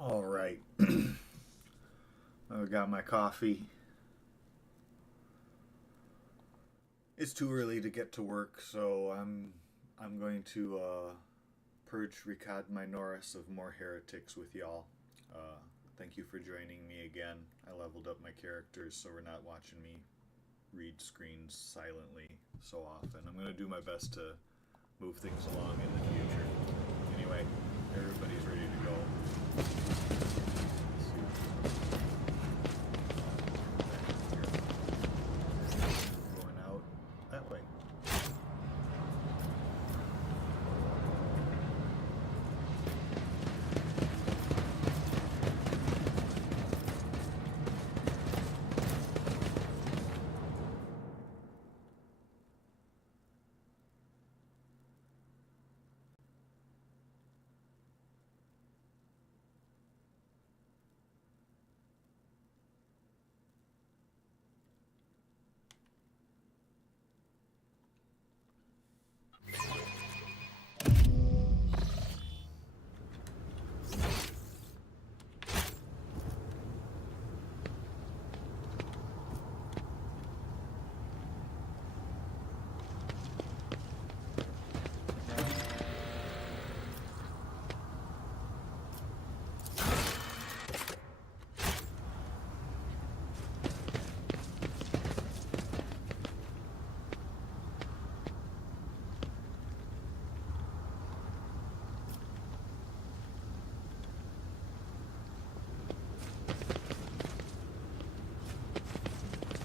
All right. I got my coffee. It's too early to get to work, so I'm going to purge Ricad Minoris of more heretics with y'all. Uh, Thank you for joining me again. I leveled up my characters, so we're not watching me read screens silently so often. I'm going to do my best to move things along in the future. Anyway, everybody's ready to go. Going out that way.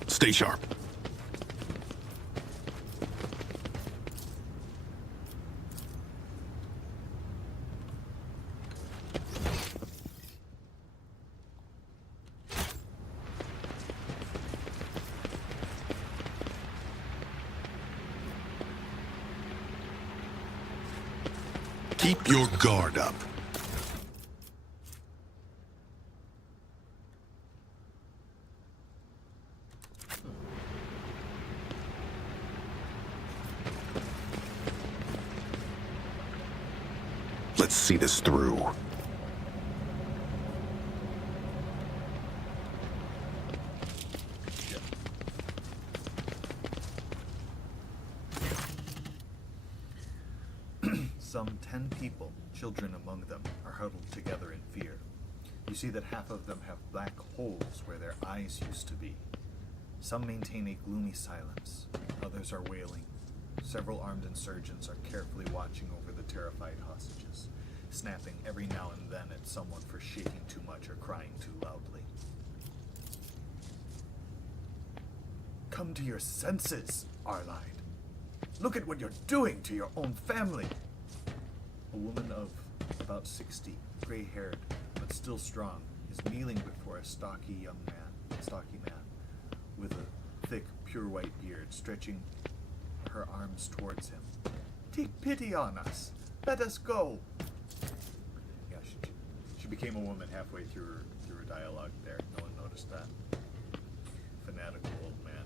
Stay sharp. Keep your guard up. Let's see this through. Some 10 people, children among them, are huddled together in fear. You see that half of them have black holes where their eyes used to be. Some maintain a gloomy silence. Others are wailing. Several armed insurgents are carefully watching over the terrified hostages, snapping every now and then at someone for shaking too much or crying too loudly. Come to your senses, Arlide. Look at what you're doing to your own family. A woman of about 60, gray-haired, but still strong, is kneeling before a stocky man, with a thick, pure white beard, stretching her arms towards him. Take pity on us. Let us go. Yeah, she became a woman halfway through her dialogue there. No one noticed that. Fanatical old man.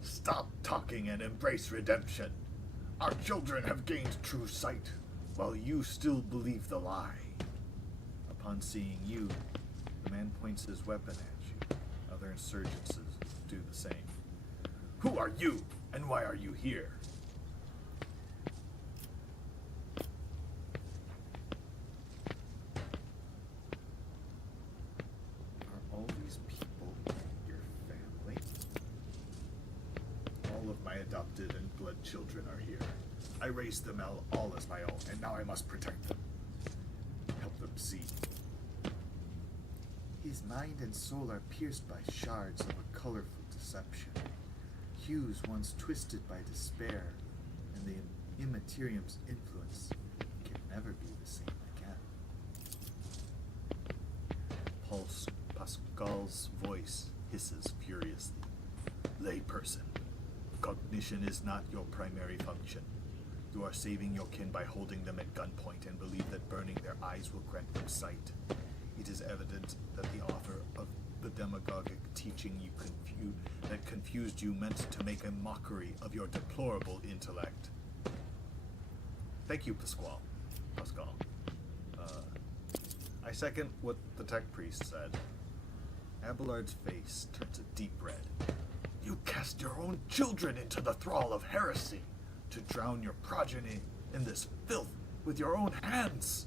Stop talking and embrace redemption. Our children have gained true sight, while you still believe the lie. Upon seeing you, the man points his weapon at you. Other insurgents do the same. Who are you, and why are you here? Are all these people your family? All of my adopted and blood children are here. I raised them all as my own, and now I must protect them. Help them see. His mind and soul are pierced by shards of a colorful deception. Hues once twisted by despair, and the immaterium's influence can never be the same again. Pascal's voice hisses furiously. Layperson, cognition is not your primary function. You are saving your kin by holding them at gunpoint and believe that burning their eyes will grant them sight. It is evident that the author of the demagogic teaching that confused you meant to make a mockery of your deplorable intellect. Thank you, Pascal. I second what the tech priest said. Abelard's face turns a deep red. You cast your own children into the thrall of heresy to drown your progeny in this filth with your own hands.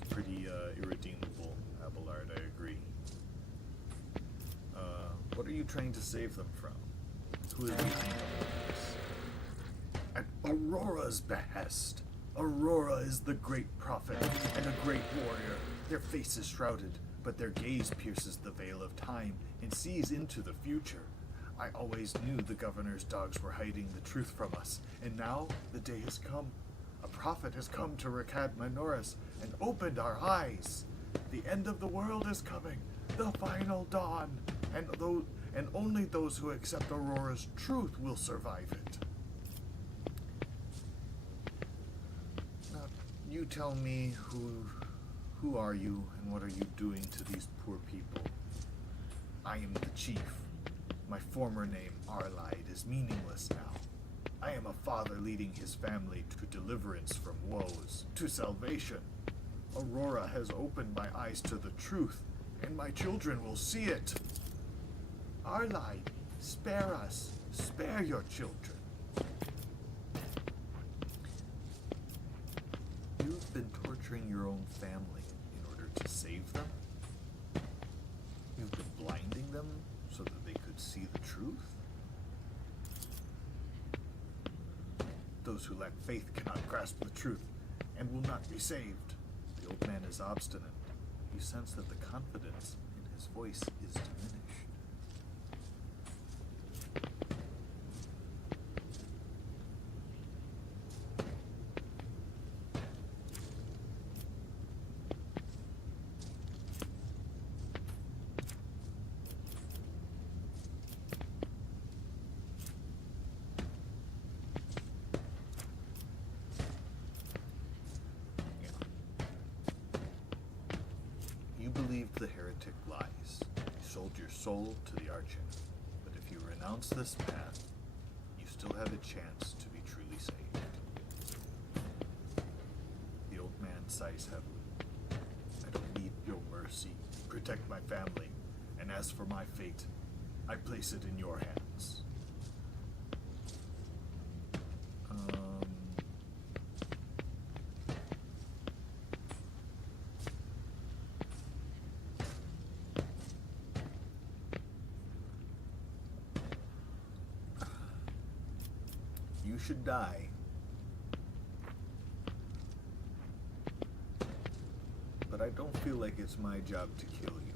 It's pretty irredeemable, Abelard, I agree. What are you trying to save them from? Who is leading them in this? At Aurora's behest. Aurora is the great prophet and a great warrior. Their face is shrouded, but their gaze pierces the veil of time and sees into the future. I always knew the governor's dogs were hiding the truth from us, and now the day has come. A prophet has come to Rakad Minoris and opened our eyes. The end of the world is coming, the final dawn, and only those who accept Aurora's truth will survive it. Now, you tell me who are you and what are you doing to these poor people? I am the chief. My former name, Arlide, is meaningless now. I am a father leading his family to deliverance from woes, to salvation. Aurora has opened my eyes to the truth, and my children will see it. Arlide, spare us. Spare your children. You've been torturing your own family in order to save them? You've been blinding them so that they could see the truth? Those who lack faith cannot grasp the truth and will not be saved. The old man is obstinate. You sense that the confidence in his voice is diminished. You believed the heretic lies. You sold your soul to the archenemy. But if you renounce this path, you still have a chance to be truly saved. The old man sighs heavily. I don't need your mercy. Protect my family. And as for my fate, I place it in your hands. You should die. But I don't feel like it's my job to kill you.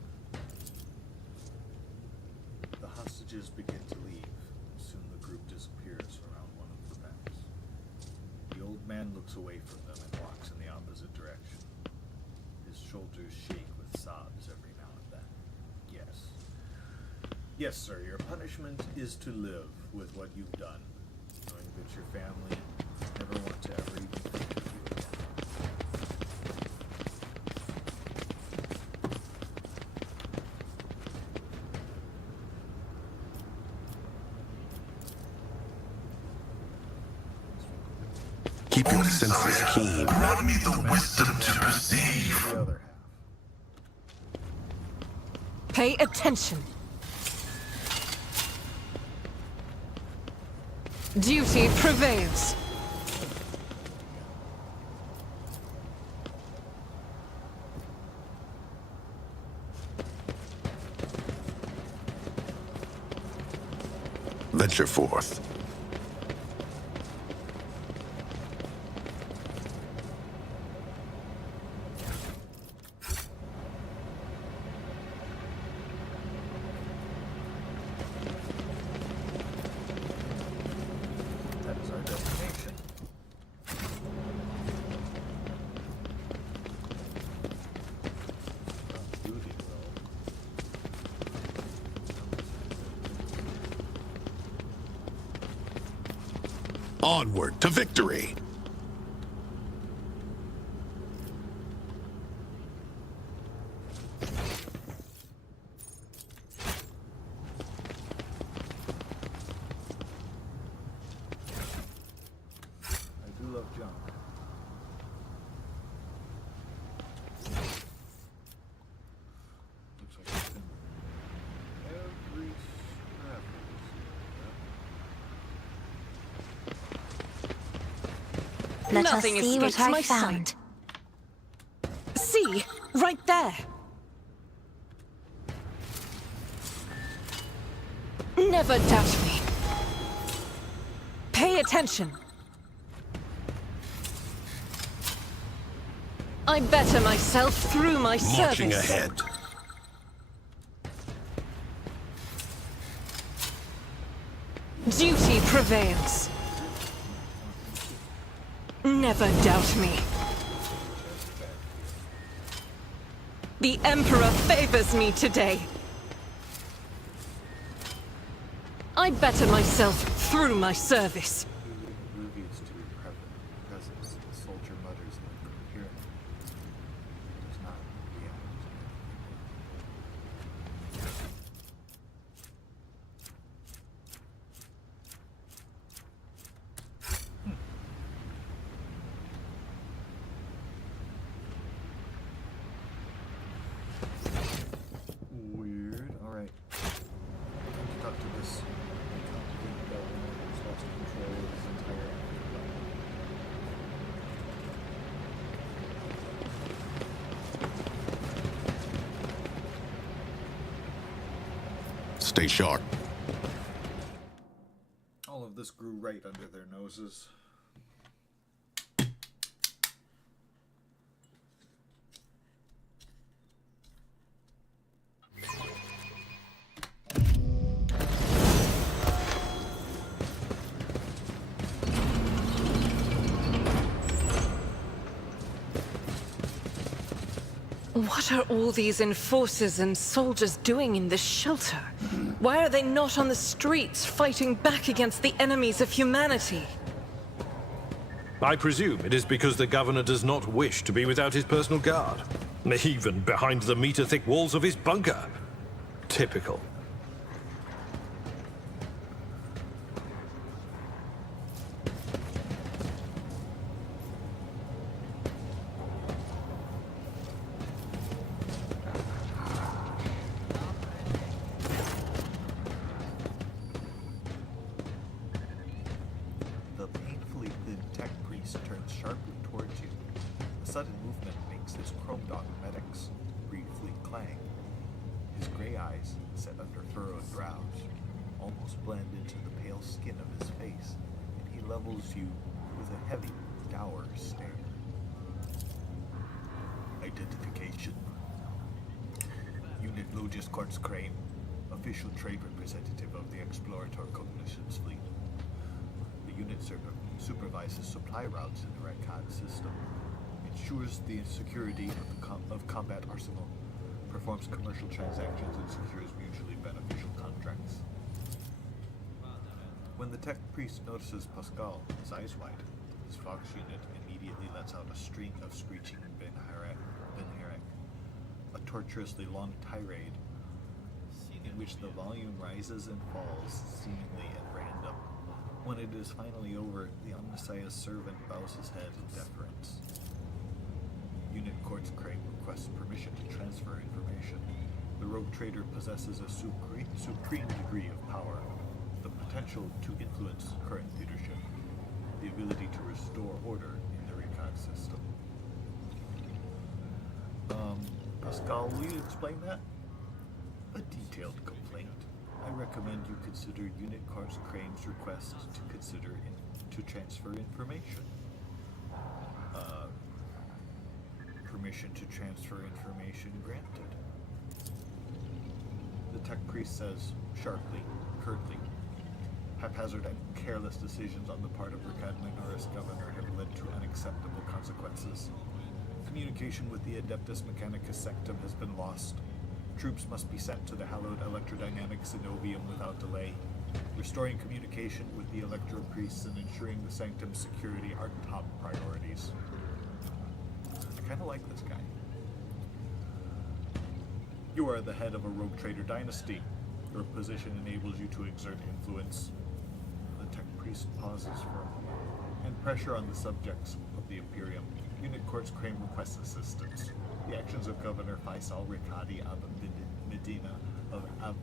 The hostages begin to leave. Soon the group disappears around one of the bends. The old man looks away from them and walks in the opposite direction. His shoulders shake with sobs every now and then. Yes. Yes, sir, your punishment is to live with what you've done, knowing that your family never want to ever even think of you again. Keep your senses keen. Grant me the wisdom to perceive. The other half. Pay attention. Duty prevails. Venture forth. That is our destination. Duty, Onward to victory. I do love junk. Let us Nothing see what escapes I my found. sight. See, right there. Never doubt me. Pay attention. I better myself through my Marching service. ahead. Duty prevails. Never doubt me. The Emperor favors me today. I better myself through my service. Alleviates to presence. The soldier mutters incoherently. Does not react. Weird. Alright. Talk to this incompetent governor who's lost control of his entire Stay sharp. all of this grew right under their noses. What are all these enforcers and soldiers doing in this shelter? Why are they not on the streets fighting back against the enemies of humanity? I presume it is because the governor does not wish to be without his personal guard. Even behind the meter-thick walls of his bunker. Typical. The painfully thin tech priest turns sharply towards you. A sudden movement makes his chrome-dog medics briefly clang. His gray eyes, set under furrowed brows, almost blend into the pale skin of his face, and he levels you with a heavy, dour stare. Identification. Unit Logis Quartz Crane, official trade representative of the Explorator Cognitions fleet. The unit supervises supply routes in the Rekad system, ensures the security of combat arsenal, performs commercial transactions, and secures mutually beneficial contracts. When the tech priest notices Pascal, his eyes widen. His Fox unit immediately lets out a string of screeching Ben Harek, a tortuously long tirade in which the volume rises and falls seemingly at random. When it is finally over, the Omnissiah's servant bows his head in deference. Unit Quartz Crane requests permission to transfer information. The rogue trader possesses a supreme degree of power, the potential to influence current leadership, the ability to restore order in the recon system. Pascal, will you explain that? A detailed complaint. I recommend you consider Unit Quartz Crane's request to transfer information. Permission to transfer information granted. The tech priest says, sharply, curtly, haphazard and careless decisions on the part of Rekad Minoris governor have led to unacceptable consequences. Communication with the Adeptus Mechanicus sectum has been lost. Troops must be sent to the hallowed electrodynamic Cenobium without delay. Restoring communication with the Electro Priests and ensuring the sanctum's security are top priorities. I kind of like this guy. You are the head of a rogue trader dynasty. Your position enables you to exert influence. The tech priest pauses for a moment, and pressure on the subjects of the Imperium. Unit Quartz Crane requests assistance. The actions of Governor Faisal Rikadi of Medina of Av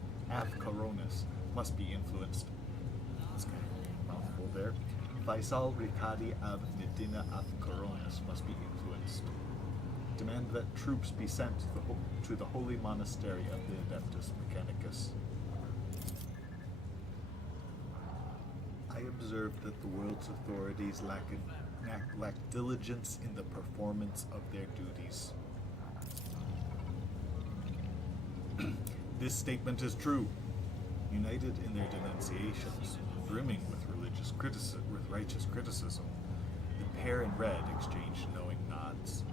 Coronis must be influenced. This guy, mouthful there. Faisal Ricadi ab Medina ab Coronas must be influenced. Demand that troops be sent to the holy monastery of the Adeptus Mechanicus. I observed that the world's authorities lack diligence in the performance of their duties. This statement is true. United in their denunciations, brimming with righteous criticism, the pair in red exchanged knowing nods.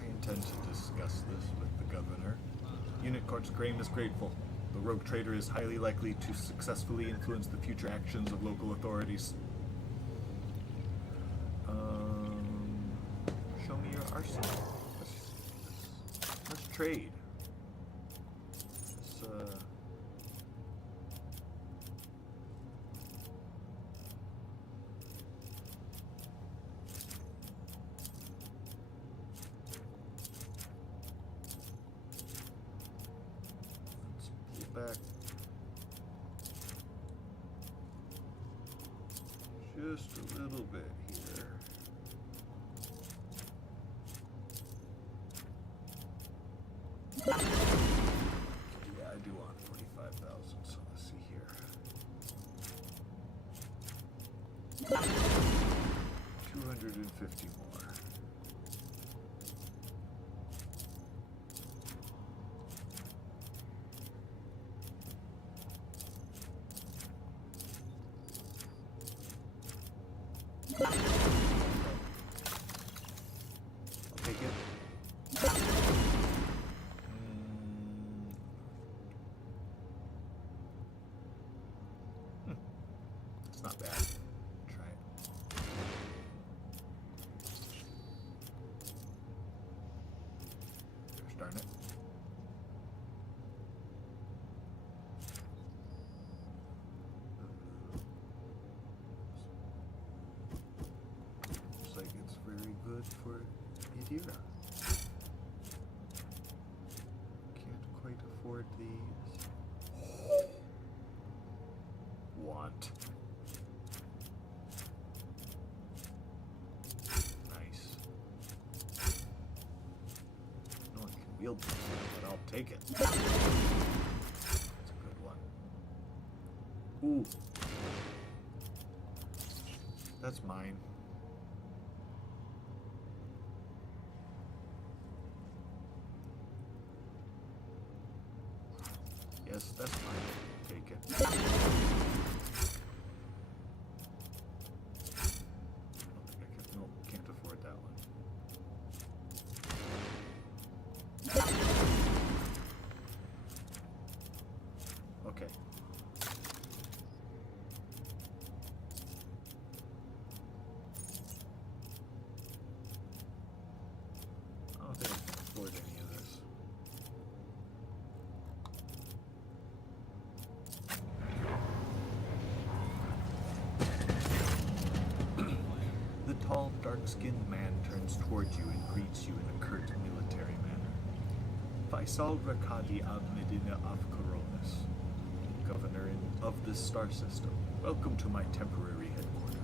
I intend to discuss this with the governor. Unit Court's Graham is grateful. The rogue trader is highly likely to successfully influence the future actions of local authorities. Show me your arsenal. Let's trade. Let's pull back just a little bit here. Yeah, I do want 45,000, so let's see here. 250 more. I'll take it. It's not bad. Try it. Gosh darn it. Looks like it's very good for Idira. Can't quite afford these. Want. Nice. No one can wield this, but I'll take it. That's a good one. Ooh. That's mine. Yes, that's mine. Take it. Can't afford that one. Okay. I don't think I can afford any of this. The tall, dark-skinned man turns towards you and greets you in a curt military manner. Faisal Rakadi ab Medina of Coronas, Governor of the Star System, welcome to my temporary headquarters.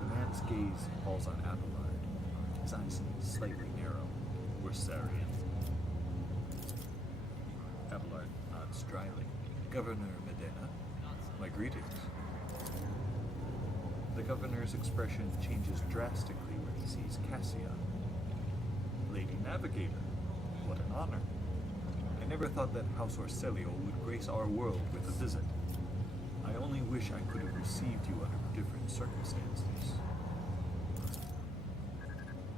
The man's gaze falls on Abelard, his eyes slightly narrow, Worsarian. Abelard nods dryly. Governor Medina, my greetings. The governor's expression changes drastically when he sees Cassia. Lady Navigator, what an honor. I never thought that House Orselio would grace our world with a visit. I only wish I could have received you under different circumstances.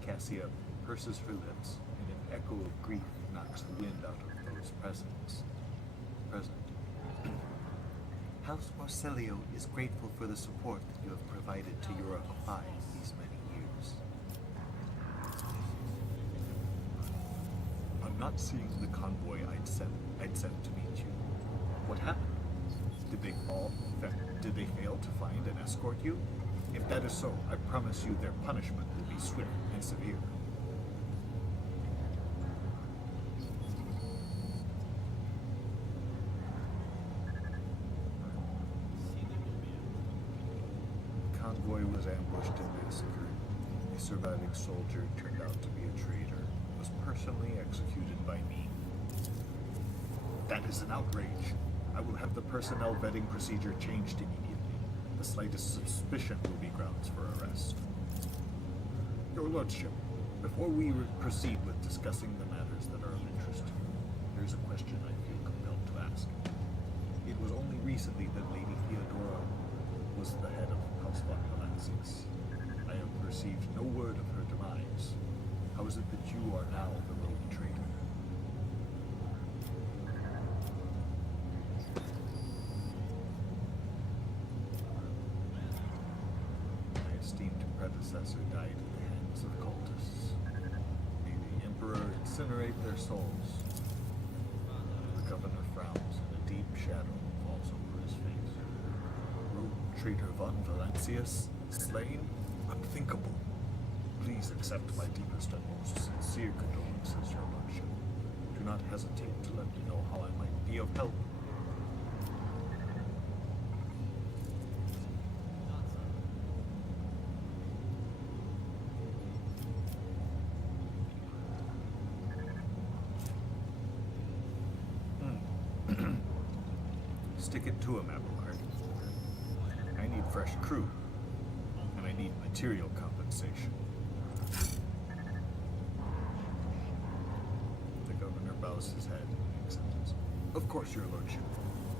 Cassia purses her lips, and an echo of grief knocks the wind out of those present. House Orselio is grateful for the support that you have provided to Uruguay these many years. I'm not seeing the convoy I'd sent to meet you. What happened? Did they fail to find and escort you? If that is so, I promise you their punishment will be swift and severe. convoy was ambushed and massacred. A surviving soldier turned out to be a traitor, was personally executed by me. That is an outrage. I will have the personnel vetting procedure changed immediately. The slightest suspicion will be grounds for arrest. Your Lordship, before we proceed with discussing the matters that are of interest to you, there is a question I feel compelled to ask. It was only recently that Lady Theodora was the head of House von Valancius. I have received no word of her demise. How is it that you are now the rogue traitor? My esteemed predecessor died at the hands of cultists. May the Emperor incinerate their souls. The governor frowns, and a deep shadow falls over his face. Rogue traitor von Valancius, slain? Unthinkable. Please accept my deepest and most sincere condolences, Your Lordship. Do not hesitate to let me know how I might be of help. Stick it to him, Abelard. I need fresh crew, and I need material compensation. The governor bows his head in acceptance. Of course, Your Lordship.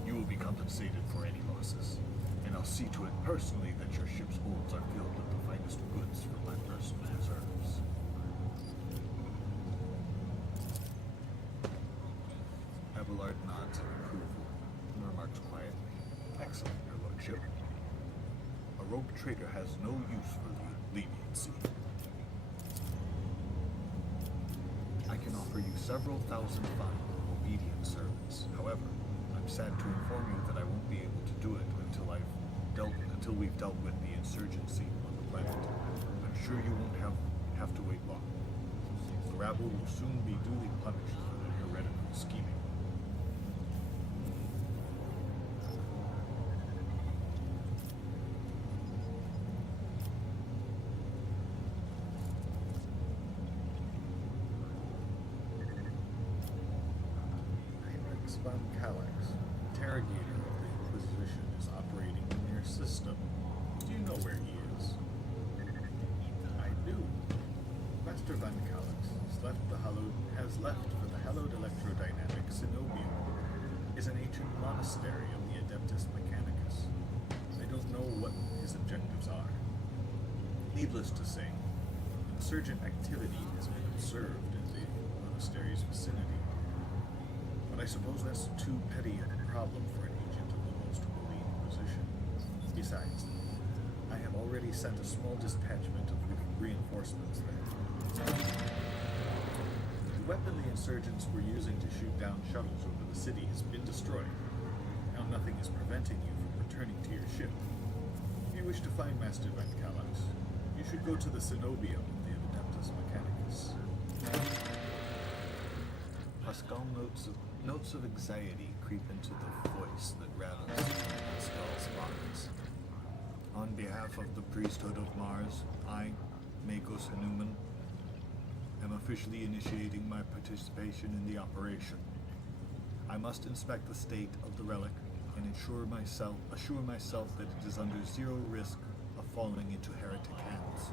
You will be compensated for any losses, and I'll see to it personally that your ship's holds are filled with the finest goods for my personal reserves. Abelard nods in approval and remarks quietly, "Excellent, Your Lordship. A rogue traitor has no use for leniency. I can offer you several thousand fine obedient servants. However, I'm sad to inform you that I won't be able to do it until we've dealt with the insurgency on the planet. I'm sure you won't have to wait long. The rabble will soon be duly punished for their heretical scheming." Von Calyx, interrogator of the Inquisition, is operating in your system. Do you know where he is? I do. Master Von Calyx has left for the hallowed electrodynamic Cenobium. Is an ancient monastery of the Adeptus Mechanicus. I don't know what his objectives are. Needless to say, insurgent activity has been observed in the monastery's vicinity. But I suppose that's too petty a problem for an agent of the most holy Inquisition. Besides, I have already sent a small detachment of reinforcements there. The weapon the insurgents were using to shoot down shuttles over the city has been destroyed. Now nothing is preventing you from returning to your ship. If you wish to find Master Von Calyx, you should go to the Cenobium of the Adeptus Mechanicus. Pascal notes of anxiety creep into the voice that rattles Pascal's bonds. On behalf of the priesthood of Mars, I, Magos Hanuman, am officially initiating my participation in the operation. I must inspect the state of the relic and assure myself that it is under zero risk of falling into heretic hands.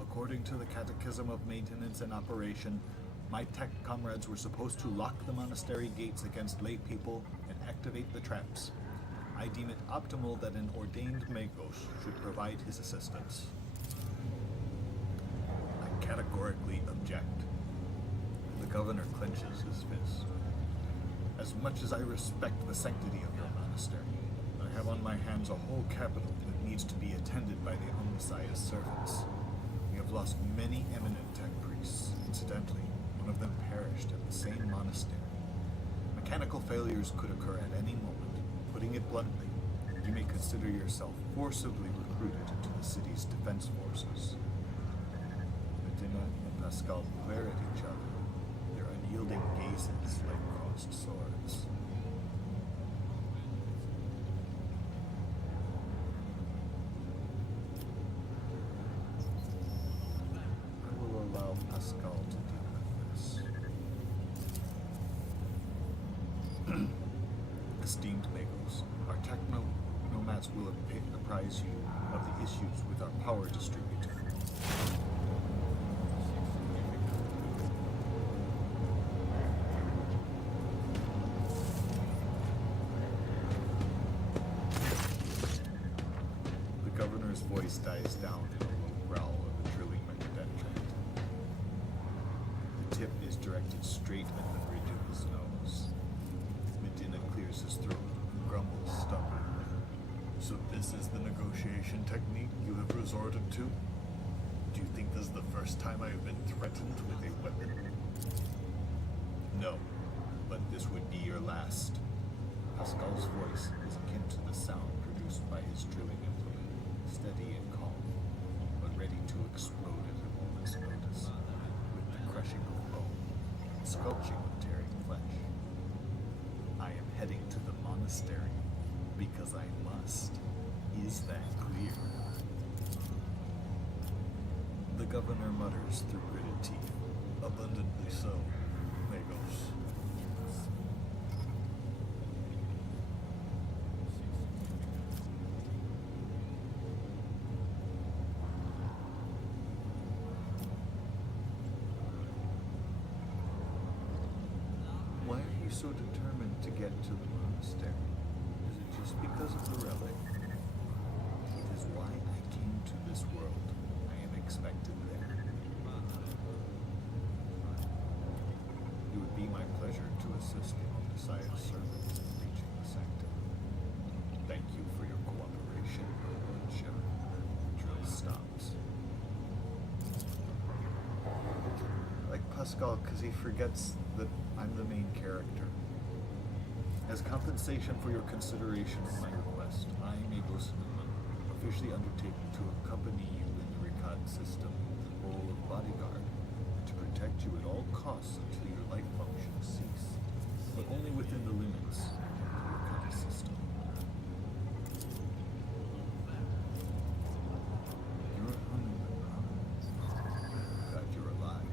According to the Catechism of Maintenance and Operation, my tech comrades were supposed to lock the monastery gates against lay people and activate the traps. I deem it optimal that an ordained Magos should provide his assistance. I categorically object. The governor clenches his fist. As much as I respect the sanctity of your monastery, I have on my hands a whole capital that needs to be attended by the Omnissiah's servants. We have lost many eminent tech priests. Incidentally, one of them perished at the same monastery. Mechanical failures could occur at any moment. Putting it bluntly, you may consider yourself forcibly recruited into the city's defense forces. Medina and Pascal glare at each other, their unyielding gazes like crossed swords. Esteemed Magos, our techno-nomads will apprise you of the issues with our power distributor. The governor's voice dies down in a low growl of a drilling mechanic. The tip is directed straight at the bridge of his nose. Medina clears his throat and grumbles stubbornly. So this is the negotiation technique you have resorted to? Do you think this is the first time I have been threatened with a weapon? No, but this would be your last. Pascal's voice is akin to the sound produced by his drilling implement, steady and calm, but ready to explode at a moment's notice, with the crushing of bone, sculpting of tearing flesh. I am heading to the monastery, because I must. Is that clear? The governor mutters through gritted teeth. Abundantly so, Magos. Why are you so determined to get to the monastery? Is it just because of the relic? It is why I came to this world. I am expected there. It would be my pleasure to assist the Messiah's servants in reaching the sanctum. Thank you for your cooperation, Sheriff. Drill stops. Like Pascal, because he forgets that I'm the main character. As compensation for your consideration of my request, I, Tory officially undertaking to accompany you in the Ricard system with the role of bodyguard, and to protect you at all costs until your life functions cease, but only within the limits of the Ricard system. You're a Hanuman, huh? Glad you're alive.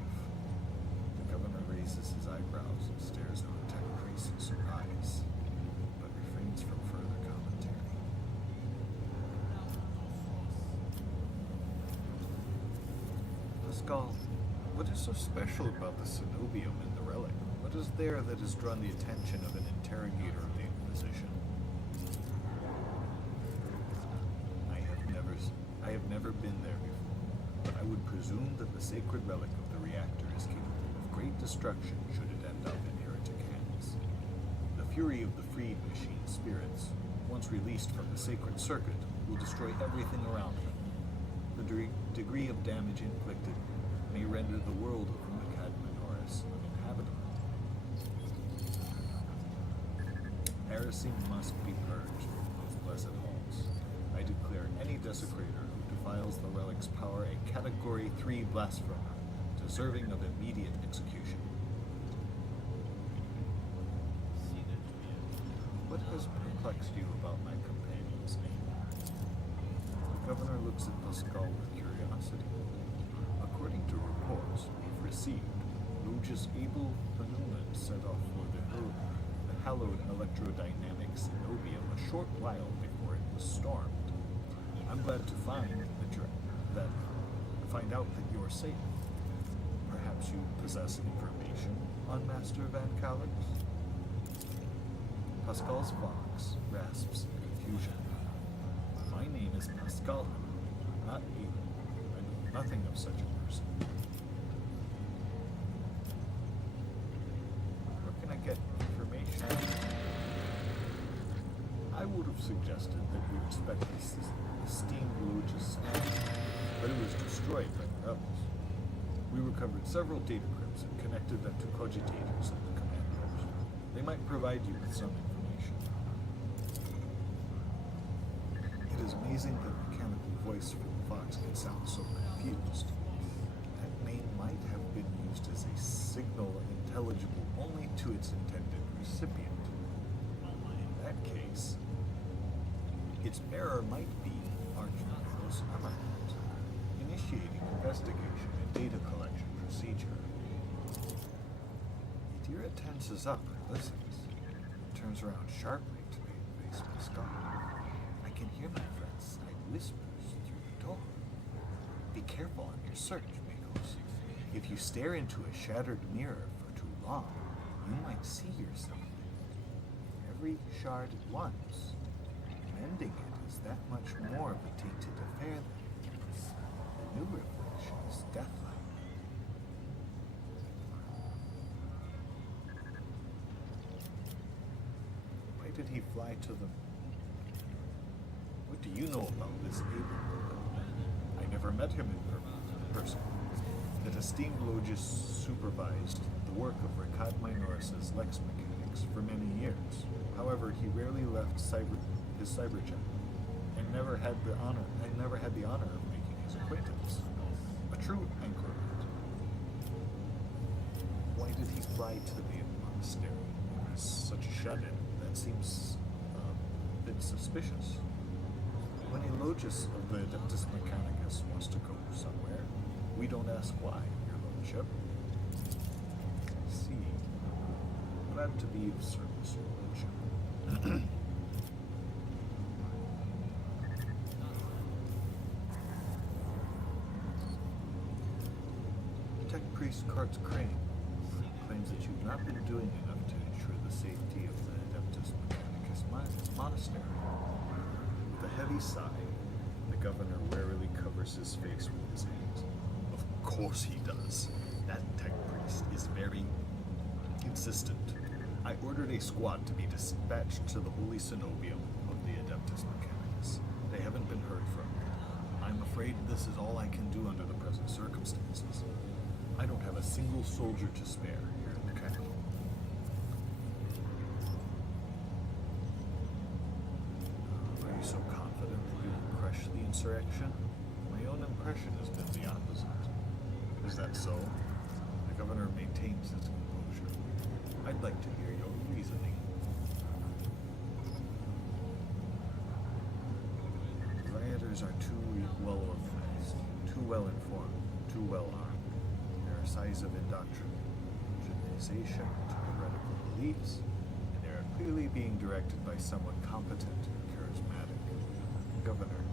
The governor raises his eyebrows and stares at the tech priest in surprise, but refrains from further commentary. Pascal, what is so special about the cenobium and the relic? What is there that has drawn the attention of an interrogator of the Inquisition? I have never been there before, but I would presume that the sacred relic of the reactor is capable of great destruction should it end up in heretic hands. The fury of the freed machine spirits, once released from the sacred circuit, will destroy everything around them. The degree of damage inflicted may render the world of Macadmanoris uninhabitable. Heresy must be purged from those blessed halls. I declare any desecrator who defiles the relic's power a Category 3 blasphemer, deserving of immediate execution. What has perplexed you about my companion's name? The governor looks at Pascal with curiosity. According to reports we've received, Logis Abel Hanuman set off for the hallowed electrodynamic cenobium a short while before it was stormed. I'm glad to find out that you're safe. Perhaps you possess information on Master Van Calix? Pascal's vox rasps in confusion. My name is Pascal, not Abel. I know nothing of such a person. Where can I get information? I would have suggested that we respect this esteemed Logis stand, but it was destroyed by the rebels. We recovered several data crypts and connected them to cogitators of the command post. They might provide you with some information. It is amazing that the mechanical voice from the Fox can sound so confused. That name might have been used as a signal intelligible only to its intended recipient. In that case, its bearer might be Archmagos Amarant, initiating investigation and data collection procedure. Idira tenses up and listens, turns around sharply to face my skull. I can hear my friend's side whispers through the door. Be careful on your search, Migos. If you stare into a shattered mirror for too long, you might see yourself. Every shard at once. Mending it is that much more of a tainted affair than the new reflection is deathlike. Why did he fly to them? What do you know about this Abraham? I never met him in person. That esteemed Logis supervised the work of Ricard Minoris's Lex Mechanics for many years. However, he rarely left his cyberjet, and never had the honor of making his acquaintance. A true anchorite. Why did he fly to the monastery? He's such a shut-in. That seems a bit suspicious. When a Logis of the Adeptus Mechanicus wants to go somewhere, we don't ask why, your lordship. See. Glad to be of service, your lordship. Tech Priest Cart's Crane claims that you've not been doing enough to ensure the safety of the Adeptus Mechanicus monastery. With a heavy sigh, the governor warily covers his face with his hands. Of course he does. That tech priest is very insistent. I ordered a squad to be dispatched to the Holy Cenobium of the Adeptus Mechanicus. They haven't been heard from. I'm afraid this is all I can do under the present circumstances. I don't have a single soldier to spare here in the capital. Are you so confident that you will crush the insurrection? My own impression has been the opposite. Is that so? The governor maintains his composure. I'd like to hear your reasoning. Rioters are too well organized, too well informed, too well armed. There are signs of indoctrination to heretical beliefs, and they are clearly being directed by someone competent and charismatic. Governor,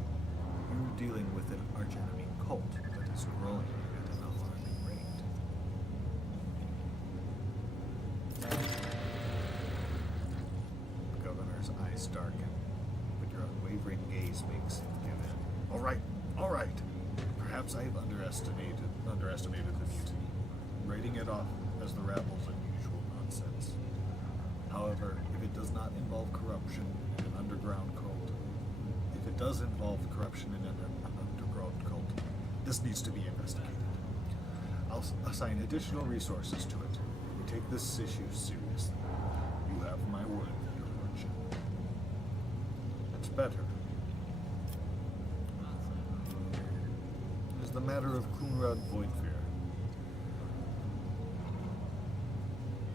you're dealing with an archenemy cult that is growing at an alarming rate. The governor's eyes darken, but your unwavering gaze makes him give in. All right. Perhaps I have underestimated the mutiny, writing it off as the rabble's unusual nonsense. However, if it does not involve corruption in an underground cult, this needs to be investigated. I'll assign additional resources to it. We take this issue seriously. You have my word, your lordship. That's better. It is the matter of Kunrad Voidfear.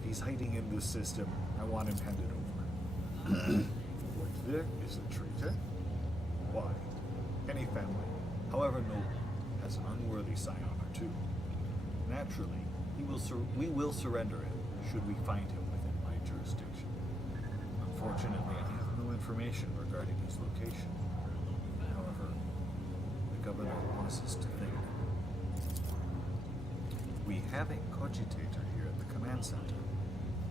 If he's hiding in this system, I want him handed over. Voidfear is a traitor? Why? Any family, however noble, has an unworthy scion or two. Naturally, we will surrender him should we find him within my jurisdiction. Unfortunately, I have no information regarding his location. However, the governor wants us to think. We have a cogitator here at the command center.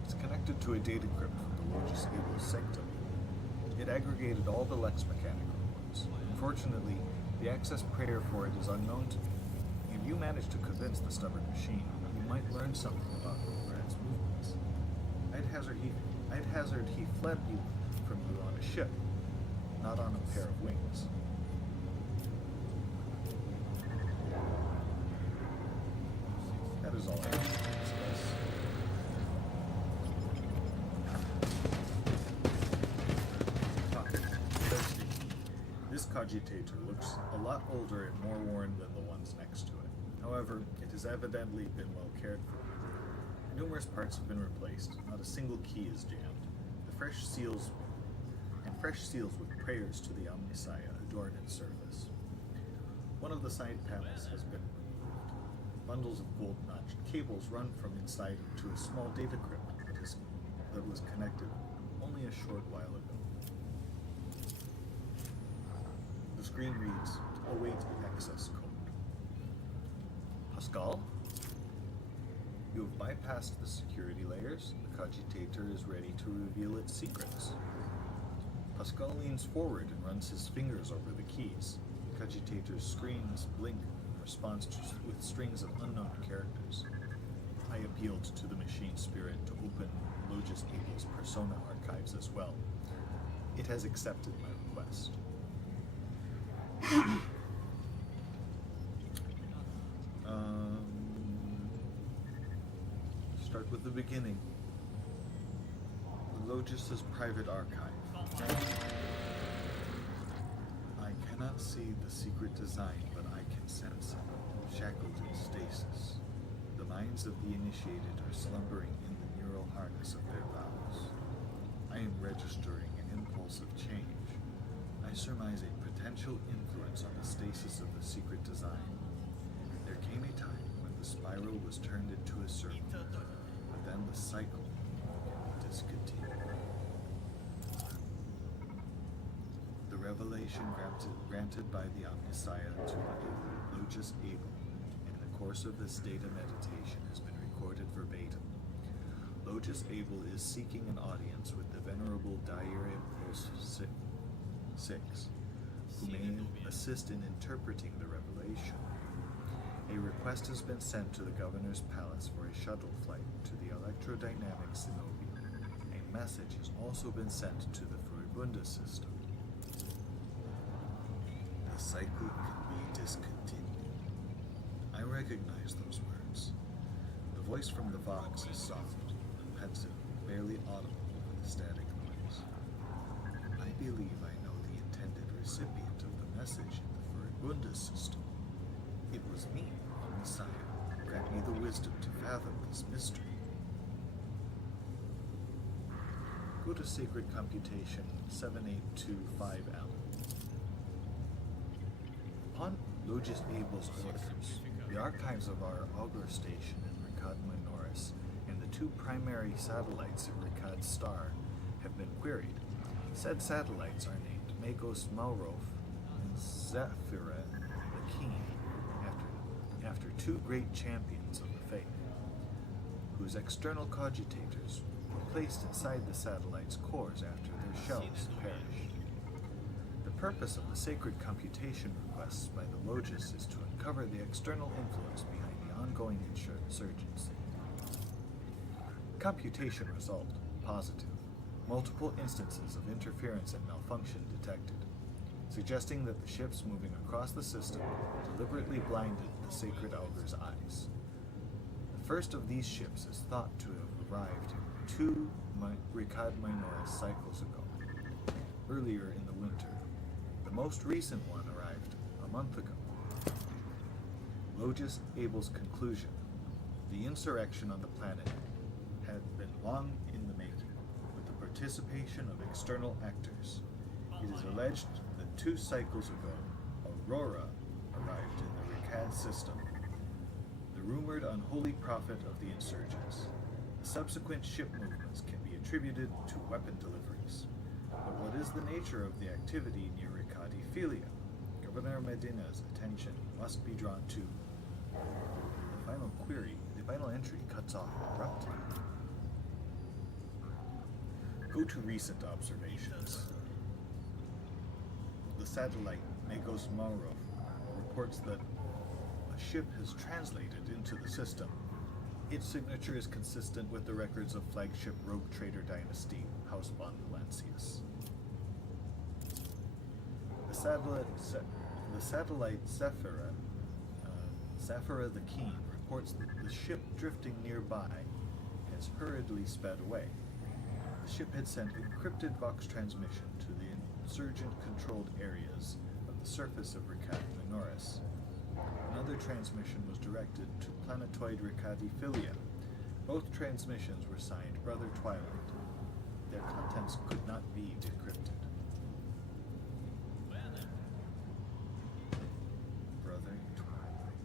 It's connected to a data crypt from the Logis Able Sectum. It aggregated all the Lex Mechanical reports. Unfortunately, the access prayer for it is unknown to me. If you manage to convince the stubborn machine, you might learn something about Conrad's movements. I'd hazard he fled you from you on a ship, not on a pair of wings. That is all I have to discuss. This cogitator looks a lot older and more worn than the ones next to it. However, it has evidently been well cared for. Numerous parts have been replaced, not a single key is jammed. The fresh seals with prayers to the Omnissiah adorn its surface. One of the side panels has been removed. Bundles of gold-notched cables run from inside to a small data crypt that was connected only only a short while ago. The screen reads, await access code. Pascal? You have bypassed the security layers. The cogitator is ready to reveal its secrets. Pascal leans forward and runs his fingers over the keys. The cogitator's screens blink in response with strings of unknown characters. I appealed to the machine spirit to open Logis Abel's persona archives as well. It has accepted my request. Start with the beginning. Logis' private archive. I cannot see the secret design, but I can sense it, shackled in stasis. The minds of the initiated are slumbering in the neural harness of their vows. I am registering an impulse of change. I surmise a potential influence on the stasis of the secret design. There came a time when the spiral was turned into a circle, but then the cycle discontinued. The revelation granted by the Omnissiah to Logis Abel in the course of this data meditation has been recorded verbatim. Logis Abel is seeking an audience with the Venerable Dire Impulse 6, who may assist in interpreting the revelation. A request has been sent to the Governor's Palace for a shuttle flight to the electrodynamic Zenobia. A message has also been sent to the Furibunda system. The cycle can be discontinued. I recognize those words. The voice from the Vox is soft and pensive, barely audible over the static noise. I believe I know the intended recipient of the message in the Furibunda system. It was me, Messiah. Grant me the wisdom to fathom this mystery. Go to Sacred Computation 7825L. Upon Logis Abel's orders, the archives of our augur station in Ricad Minoris and the two primary satellites of Ricad Star have been queried. Said satellites are named Magos Malrof and Zephira the Keen, after two great champions of the faith, whose external cogitators were placed inside the satellites' cores after their shells perished. The purpose of the sacred computation requests by the Logis is to uncover the external influence behind the ongoing insurgency. Computation result, positive. Multiple instances of interference and malfunction detected, suggesting that the ships moving across the system deliberately blinded the sacred augur's eyes. The first of these ships is thought to have arrived 2 Ricad Minoris cycles ago, earlier in the winter. The most recent one arrived a month ago. Logis Abel's conclusion: the insurrection on the planet had been long in the making, with the participation of external actors. It is alleged that 2 cycles ago, Aurora arrived in the Ricad system, the rumored unholy prophet of the insurgents. The subsequent ship movements can be attributed to weapon deliveries. But what is the nature of the activity near Ricadiphilia? Governor Medina's attention must be drawn to. The final entry cuts off abruptly. Go to recent observations. The satellite Magos Malrof reports that a ship has translated into the system. Its signature is consistent with the records of flagship rogue trader dynasty, House von Valancius. The satellite Zephira the Keen reports that the ship drifting nearby has hurriedly sped away. The ship had sent encrypted Vox transmission to the insurgent-controlled areas of the surface of Ricad Minoris. Another transmission was directed to planetoid Ricadiphilia. Both transmissions were signed Brother Twilight. Their contents could not be decrypted. Brother Twilight.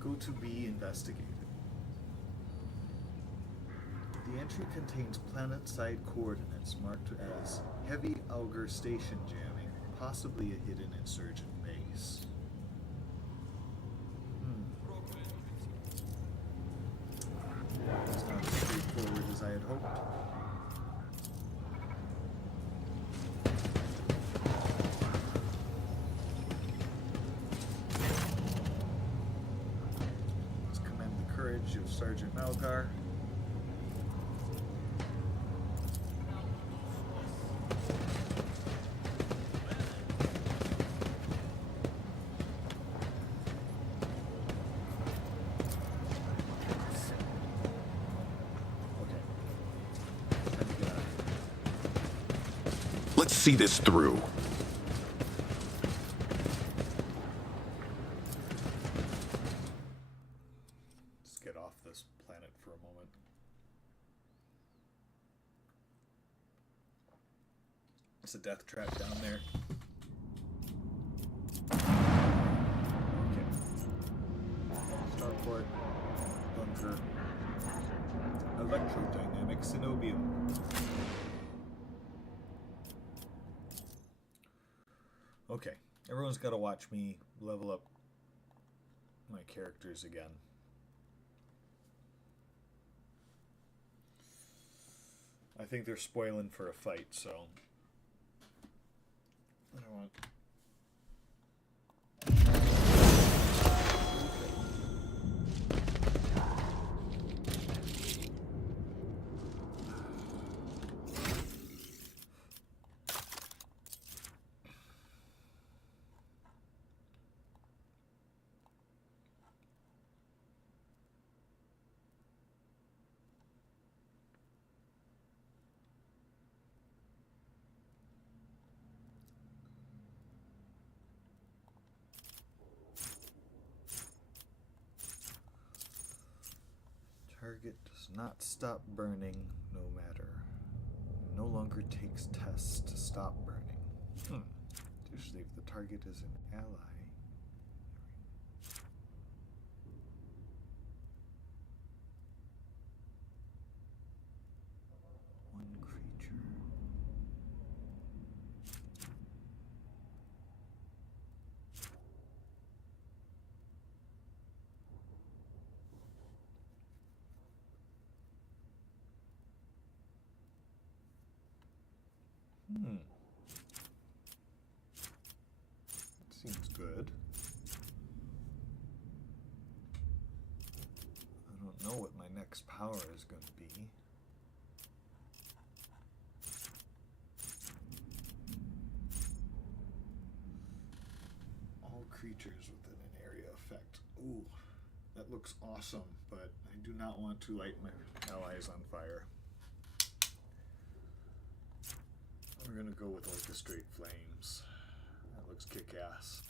Go to be investigated. The entry contains planet-side coordinates marked as Heavy Auger Station jamming, possibly a hidden insurgent base. It's not as straightforward as I had hoped. Let's commend the courage of Sergeant Malgar. Let's see this through. Let's get off this planet for a moment. It's a death trap down there. Okay. Starport, bunker, electrodynamic synobium. Okay, everyone's got to watch me level up my characters again. I think they're spoiling for a fight, so I don't want. Target does not stop burning, no matter. No longer takes tests to stop burning. Usually if the target is an ally. One creature. Seems good. I don't know what my next power is going to be. All creatures within an area effect. Ooh, that looks awesome, but I do not want to light my allies on fire. We're gonna go with Orchestrate Flames. That looks kick-ass.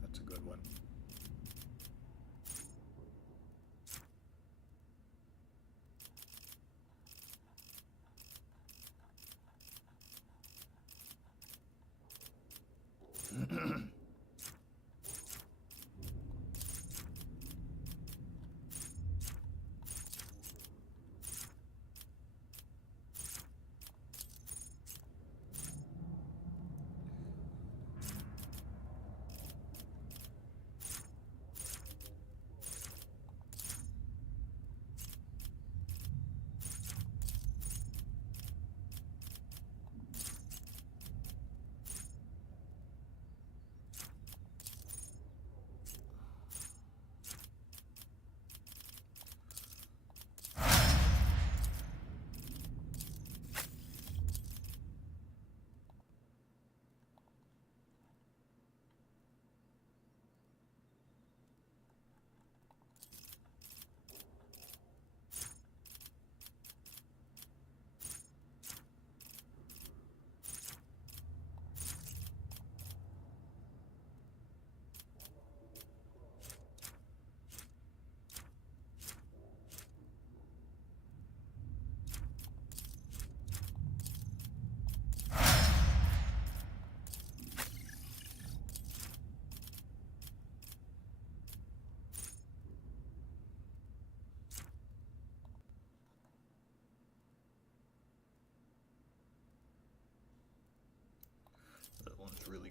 That's a good one.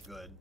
good.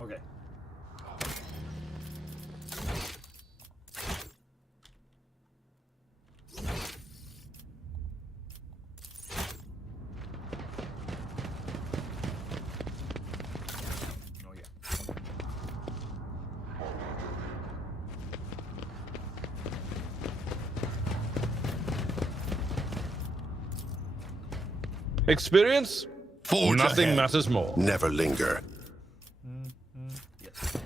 Okay. Experience? Forge Nothing ahead. matters more. Never linger. Yes.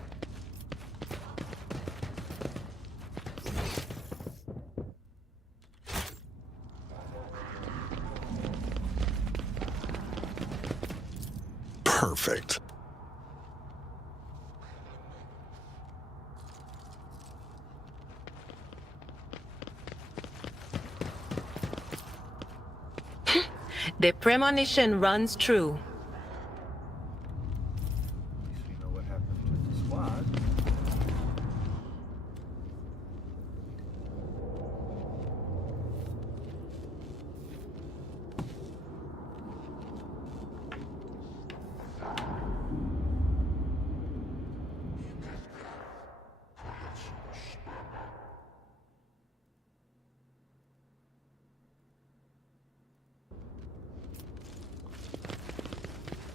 Perfect. The premonition runs true. At least we know what happened with the squad.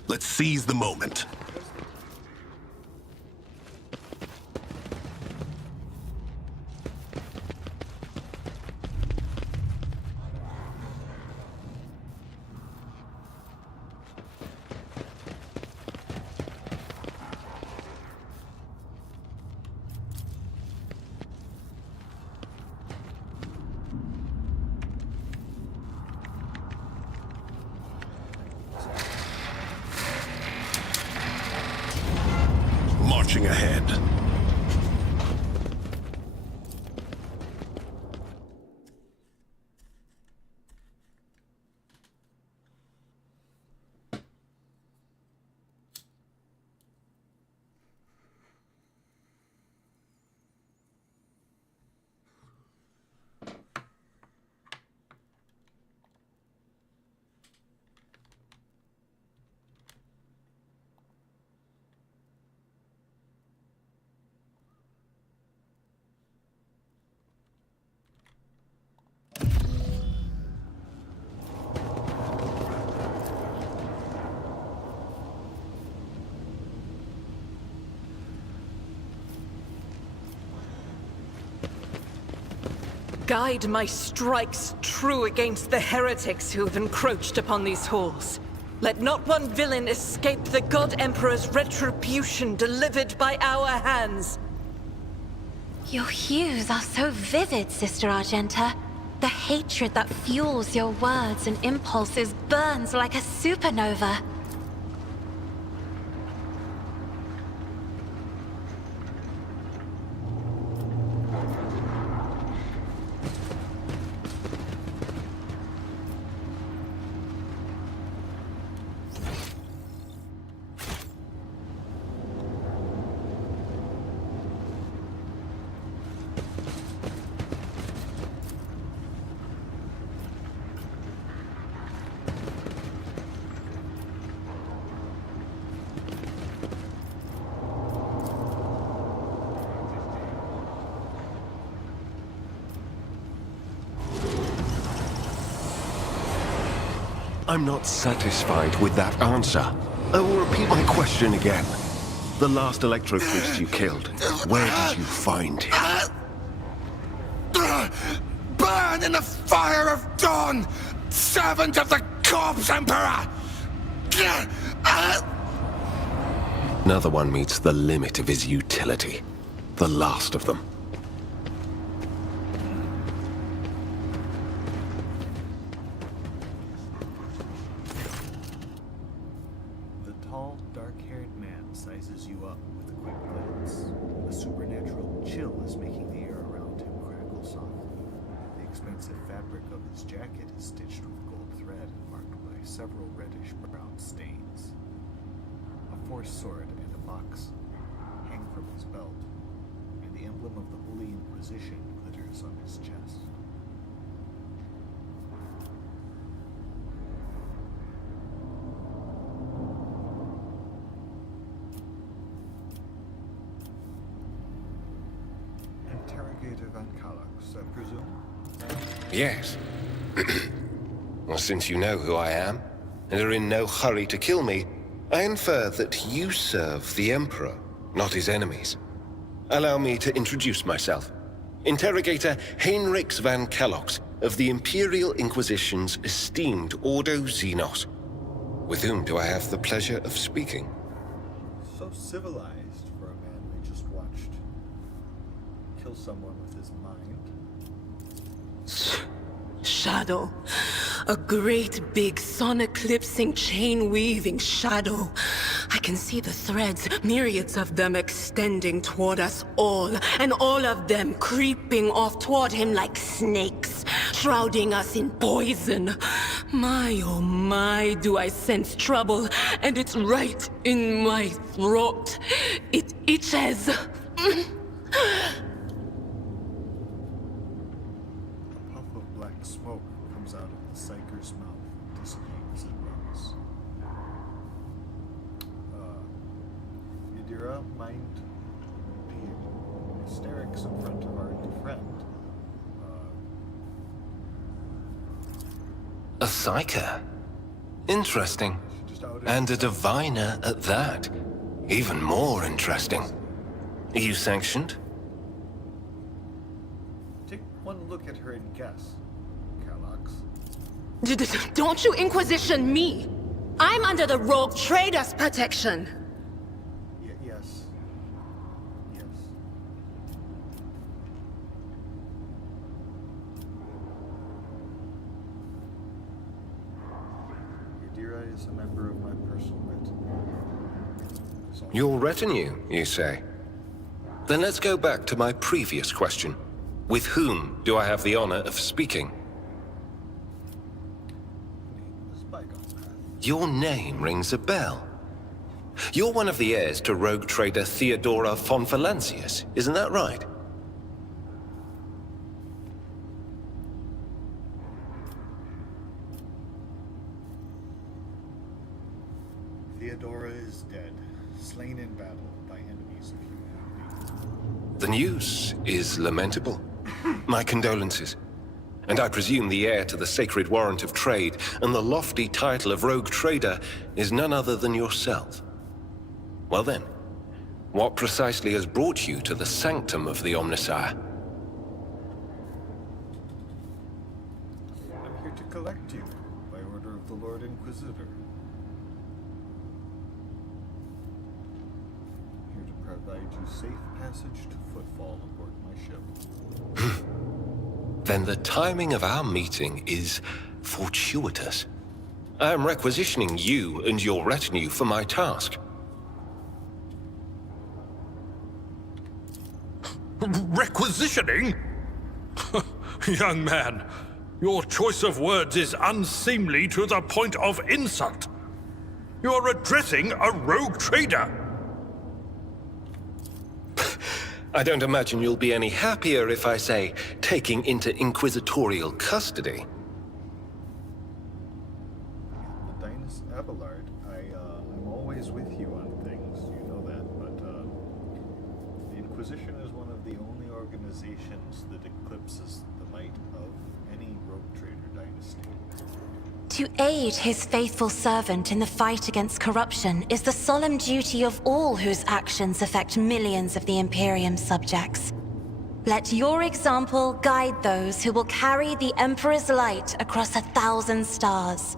Let's seize the moment. Marching ahead. Guide my strikes true against the heretics who have encroached upon these halls. Let not one villain escape the God Emperor's retribution delivered by our hands. Your hues are so vivid, Sister Argenta. The hatred that fuels your words and impulses burns like a supernova. I'm not satisfied with that answer. I will repeat my question again. The last Electro Priest you killed, where did you find him? Burn in the fire of dawn, servant of the Corpse Emperor! Another one meets the limit of his utility. The last of them. The tall, dark-haired man sizes you up with a quick glance. A supernatural chill is making the air around him crackle softly. The expensive fabric of his jacket is stitched with gold thread and marked by several reddish-brown stains. A forced sword and a box hang from his belt, and the emblem of the Holy Inquisition glitters on his chest. Interrogator Van Kalax, I presume? Yes. Well, since you know who I am, and are in no hurry to kill me, I infer that you serve the Emperor, not his enemies. Allow me to introduce myself. Interrogator Heinrichs Van Kalox of the Imperial Inquisition's esteemed Ordo Xenos, With whom do I have the pleasure of speaking? So civilized for a man we just watched kill someone with his mind. Shadow. A great big sun-eclipsing, chain-weaving shadow. I can see the threads, myriads of them extending toward us all, and all of them creeping off toward him like snakes, shrouding us in poison. My, oh my, do I sense trouble, and it's right in my throat. It itches. A puff of black smoke comes out of the Psyker's mouth and dissipates at once. Yadira, mind the hysterics in front of our new friend. A psyker? Interesting. Just outed And a diviner at that. Even more interesting. Are you sanctioned? Take one look at her and guess, Calox. Don't you Inquisition me! I'm under the rogue trader's protection! Yes. Yes. Yadira is a member of my personal retinue. Your retinue, you say? Then let's go back to my previous question. With whom do I have the honor of speaking? Nameless bygone path. Your name rings a bell. You're one of the heirs to rogue trader Theodora von Valancius, isn't that right? Theodora is dead, slain in battle by enemies of humanity. The news is lamentable. My condolences. And I presume the heir to the sacred warrant of trade and the lofty title of rogue trader is none other than yourself. Well then, what precisely has brought you to the sanctum of the Omnissiah? I'm here to collect you, by order of the Lord Inquisitor. Here to provide you safe passage to footfall aboard my ship. Then the timing of our meeting is fortuitous. I am requisitioning you and your retinue for my task. Requisitioning? Young man, your choice of words is unseemly to the point of insult. You're addressing a rogue trader. I don't imagine you'll be any happier if I say taking into inquisitorial custody. The Dynast Abelard, I'm always with you on things, you know that, but the Inquisition is one of the only organizations that eclipses the might of any rogue trader dynasty. To aid his faithful servant in the fight against corruption is the solemn duty of all whose actions affect millions of the Imperium's subjects. Let your example guide those who will carry the Emperor's light across 1,000 stars.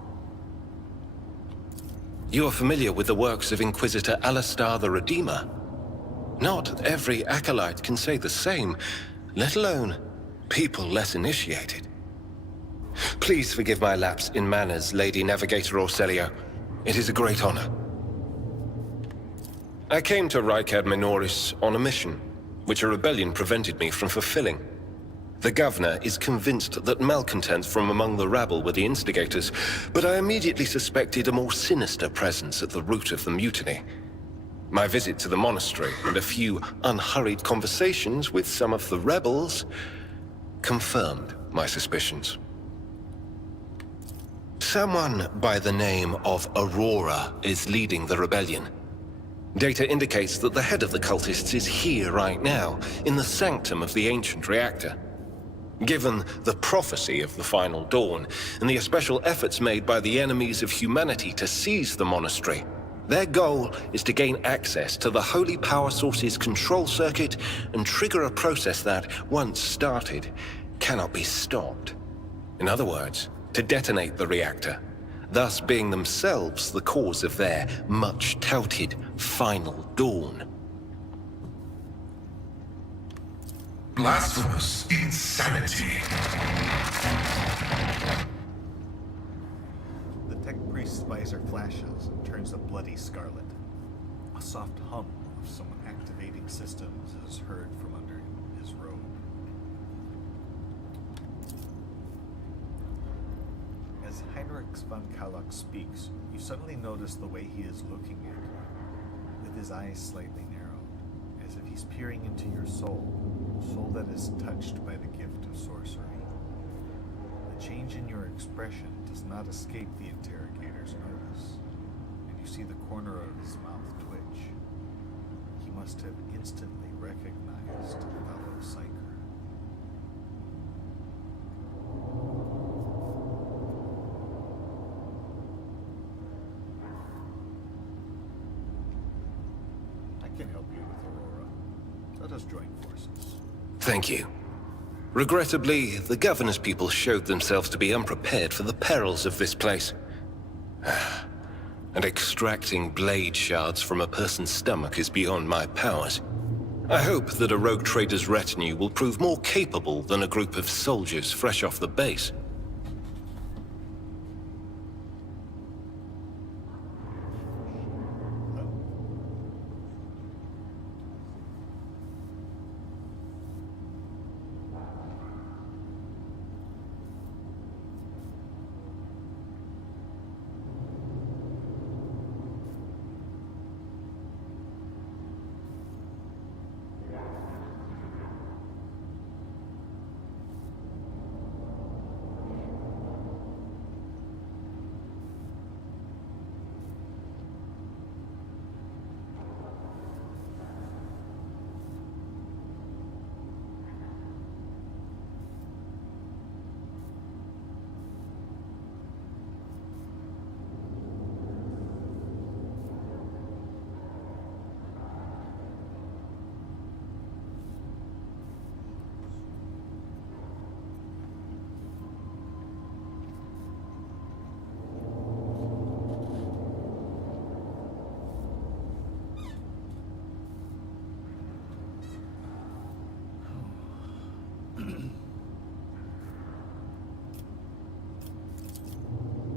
You are familiar with the works of Inquisitor Alistar the Redeemer. Not every acolyte can say the same, let alone people less initiated. Please forgive my lapse in manners, Lady Navigator Orselio. It is a great honor. I came to Rykad Minoris on a mission, which a rebellion prevented me from fulfilling. The governor is convinced that malcontents from among the rabble were the instigators, but I immediately suspected a more sinister presence at the root of the mutiny. My visit to the monastery and a few unhurried conversations with some of the rebels confirmed my suspicions. Someone by the name of Aurora is leading the rebellion. Data indicates that the head of the cultists is here right now, in the sanctum of the ancient reactor. Given the prophecy of the final dawn, and the special efforts made by the enemies of humanity to seize the monastery, their goal is to gain access to the holy power source's control circuit and trigger a process that, once started, cannot be stopped. In other words, to detonate the reactor, thus being themselves the cause of their much-touted final dawn. Blasphemous insanity. The tech priest's visor flashes and turns a bloody scarlet. A soft hum of some activating systems is heard from under his robe. As Heinrich von Kalloch speaks, you suddenly notice the way he is looking at you, with his eyes slightly narrowed, as if he's peering into your soul that is touched by the gift of sorcery. The change in your expression does not escape the interrogator's notice, and you see the corner of his mouth twitch. He must have instantly recognized fellow Psyker. I can help you with Aurora. Let us join forces. Thank you. Regrettably, the governor's people showed themselves to be unprepared for the perils of this place. And extracting blade shards from a person's stomach is beyond my powers. I hope that a rogue trader's retinue will prove more capable than a group of soldiers fresh off the base.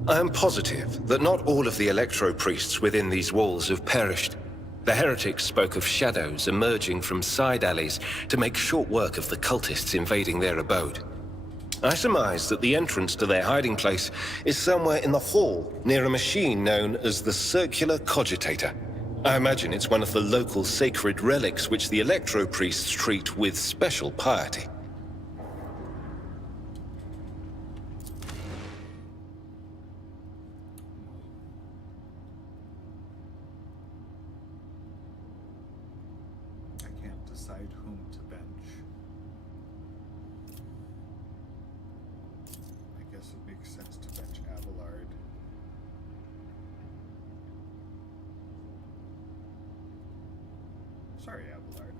I am positive that not all of the electro-priests within these walls have perished. The heretics spoke of shadows emerging from side alleys to make short work of the cultists invading their abode. I surmise that the entrance to their hiding place is somewhere in the hall, near a machine known as the Circular Cogitator. I imagine it's one of the local sacred relics which the electro-priests treat with special piety. Decide whom to bench. I guess it makes sense to bench Abelard. Sorry, Abelard.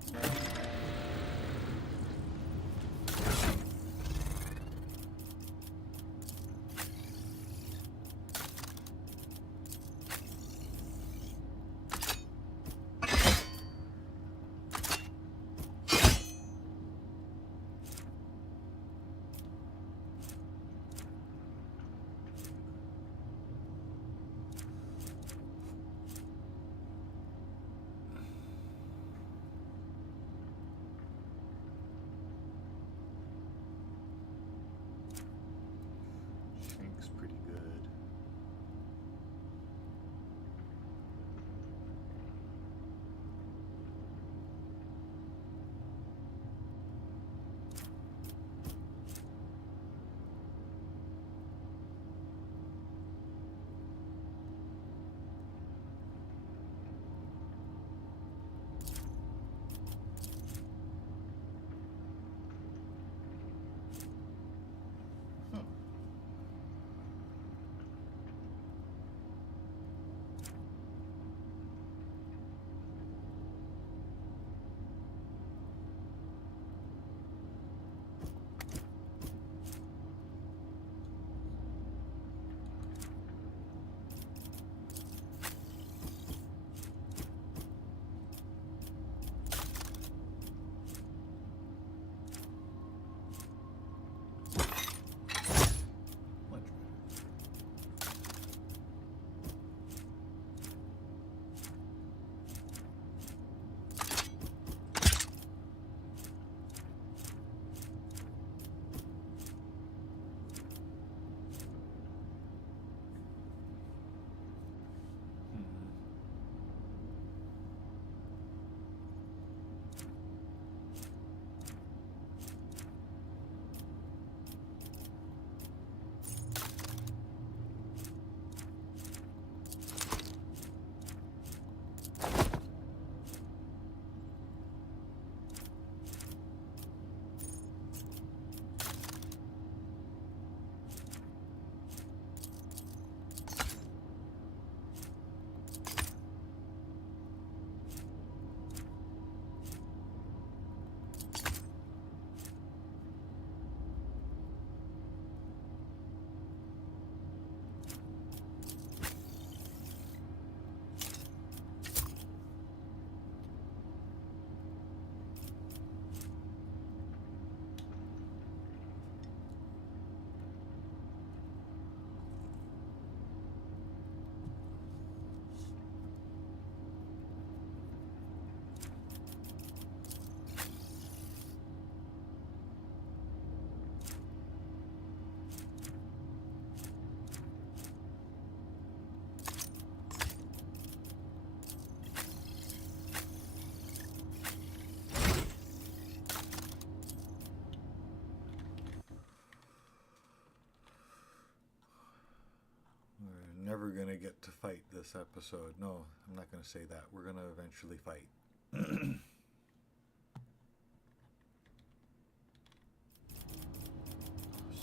gonna get to fight this episode. No, I'm not gonna say that. We're gonna eventually fight.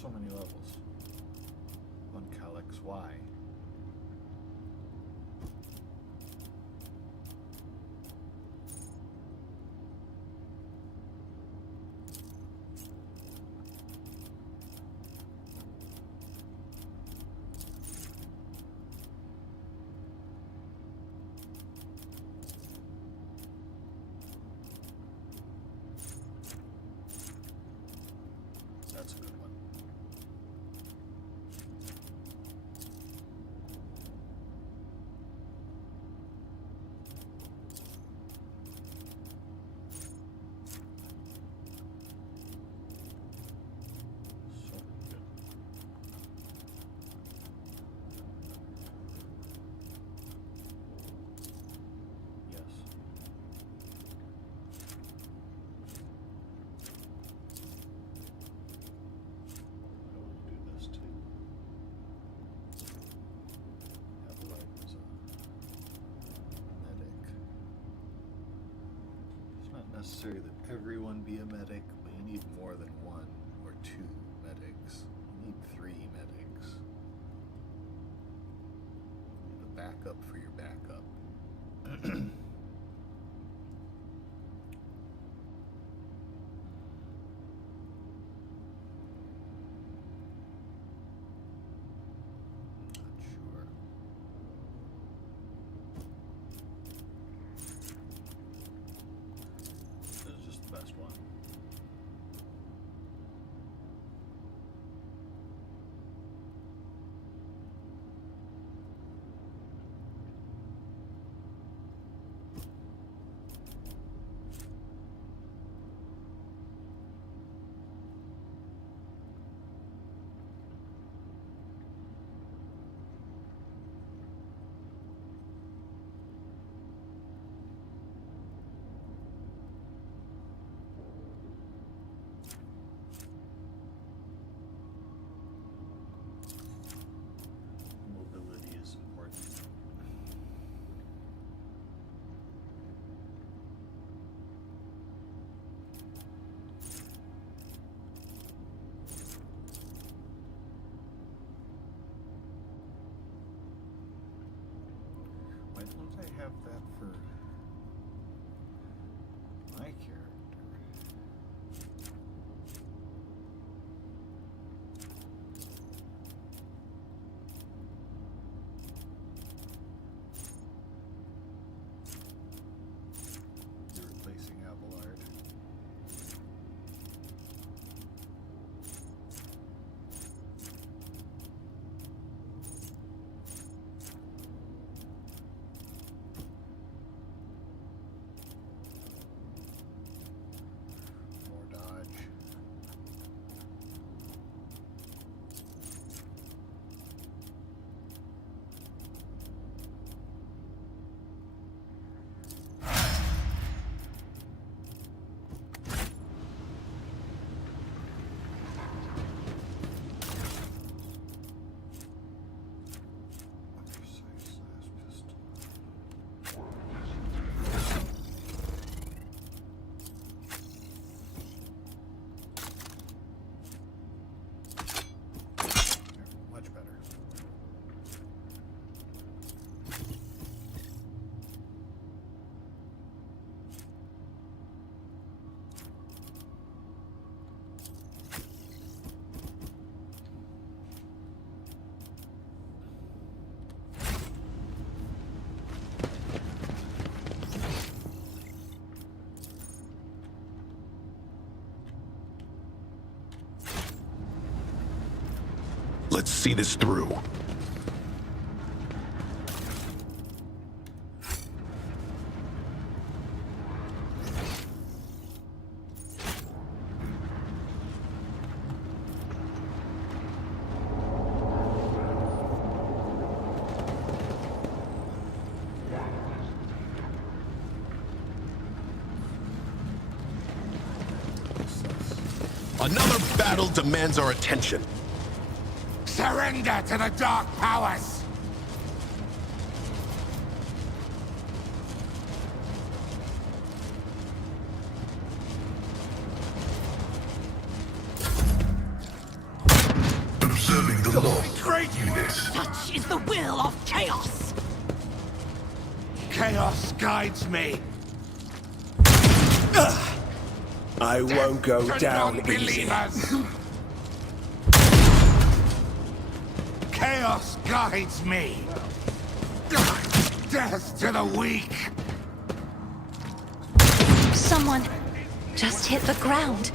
So many levels. On Calyx Y. That's a good one. So good. Yes. I want to do this too. Have life as a medic. It's not necessary that everyone be a medic, but you need more than one or two medics. You need 3 medics. You need a backup for your backup. Not sure. This is just the best one. Mobility is important. Why don't I have that for my character? You're replacing Abelard. More dodge. Precise last pistol. There, much better. Let's see this through. Another battle demands our attention. Surrender to the Dark Powers! Such is the will of chaos! Chaos guides me. I won't go To down easy. non-believers. Chaos guides me. Death to the weak. Someone just hit the ground.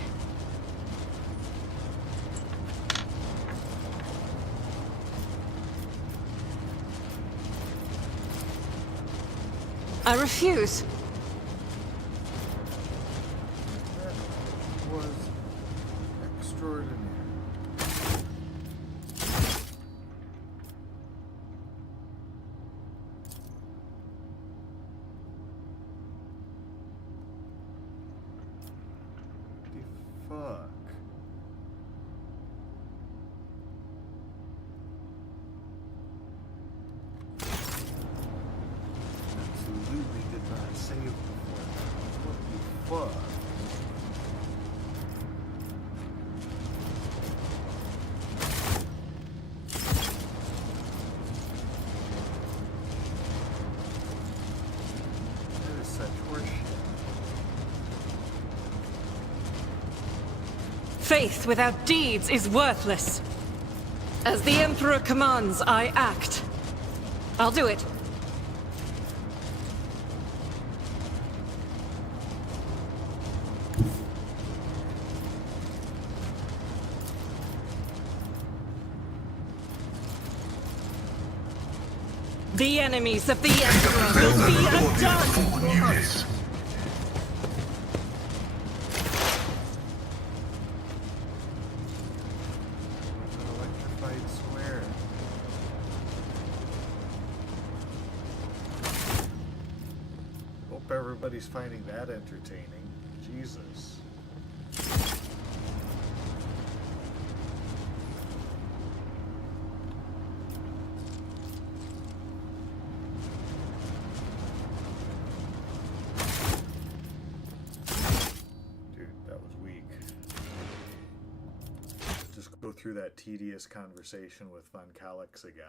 I refuse. That was extraordinary. The fuck? Absolutely did not save before. What the fuck? That is such horseshit. Faith without deeds is worthless. As the Emperor commands, I act. I'll do it. The enemies of the Emperor will be undone! An electrified square. Hope everybody's finding that entertaining. Jesus. Dude, that was weak. Just go through that tedious conversation with Von Calix again.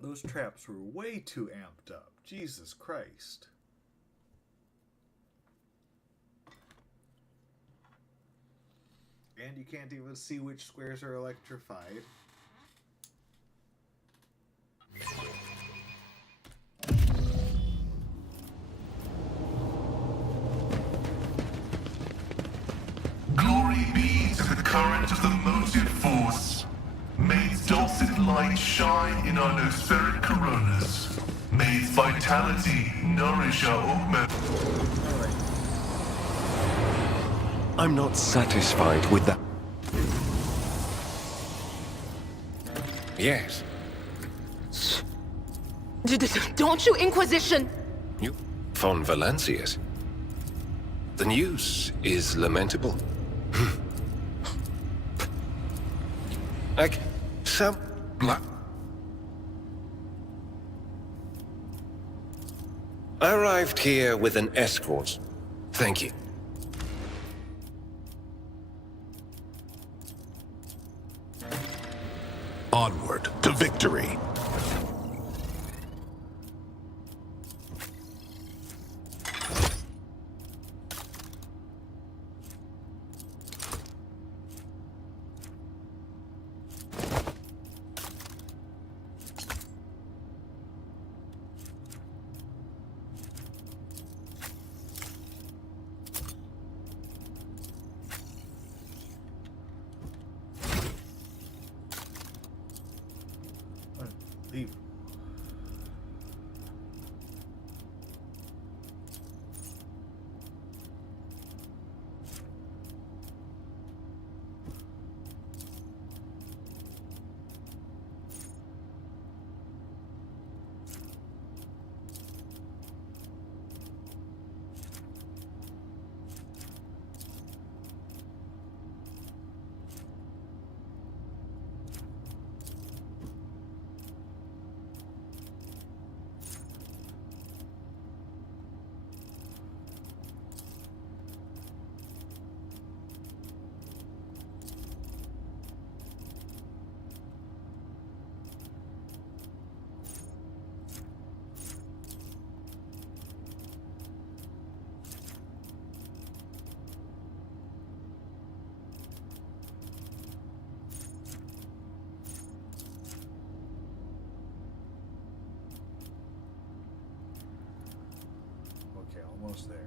Those traps were way too amped up. Jesus Christ. And you can't even see which squares are electrified. Glory be to the current of the motive force. May its dulcet light shine in our nospheric coronas. May its vitality nourish our augment. I'm not satisfied with that. Yes. Don't you, Inquisition? You, von Valancius. The news is lamentable. Like, some... I arrived here with an escort. Thank you. Onward to victory. Leave. almost there.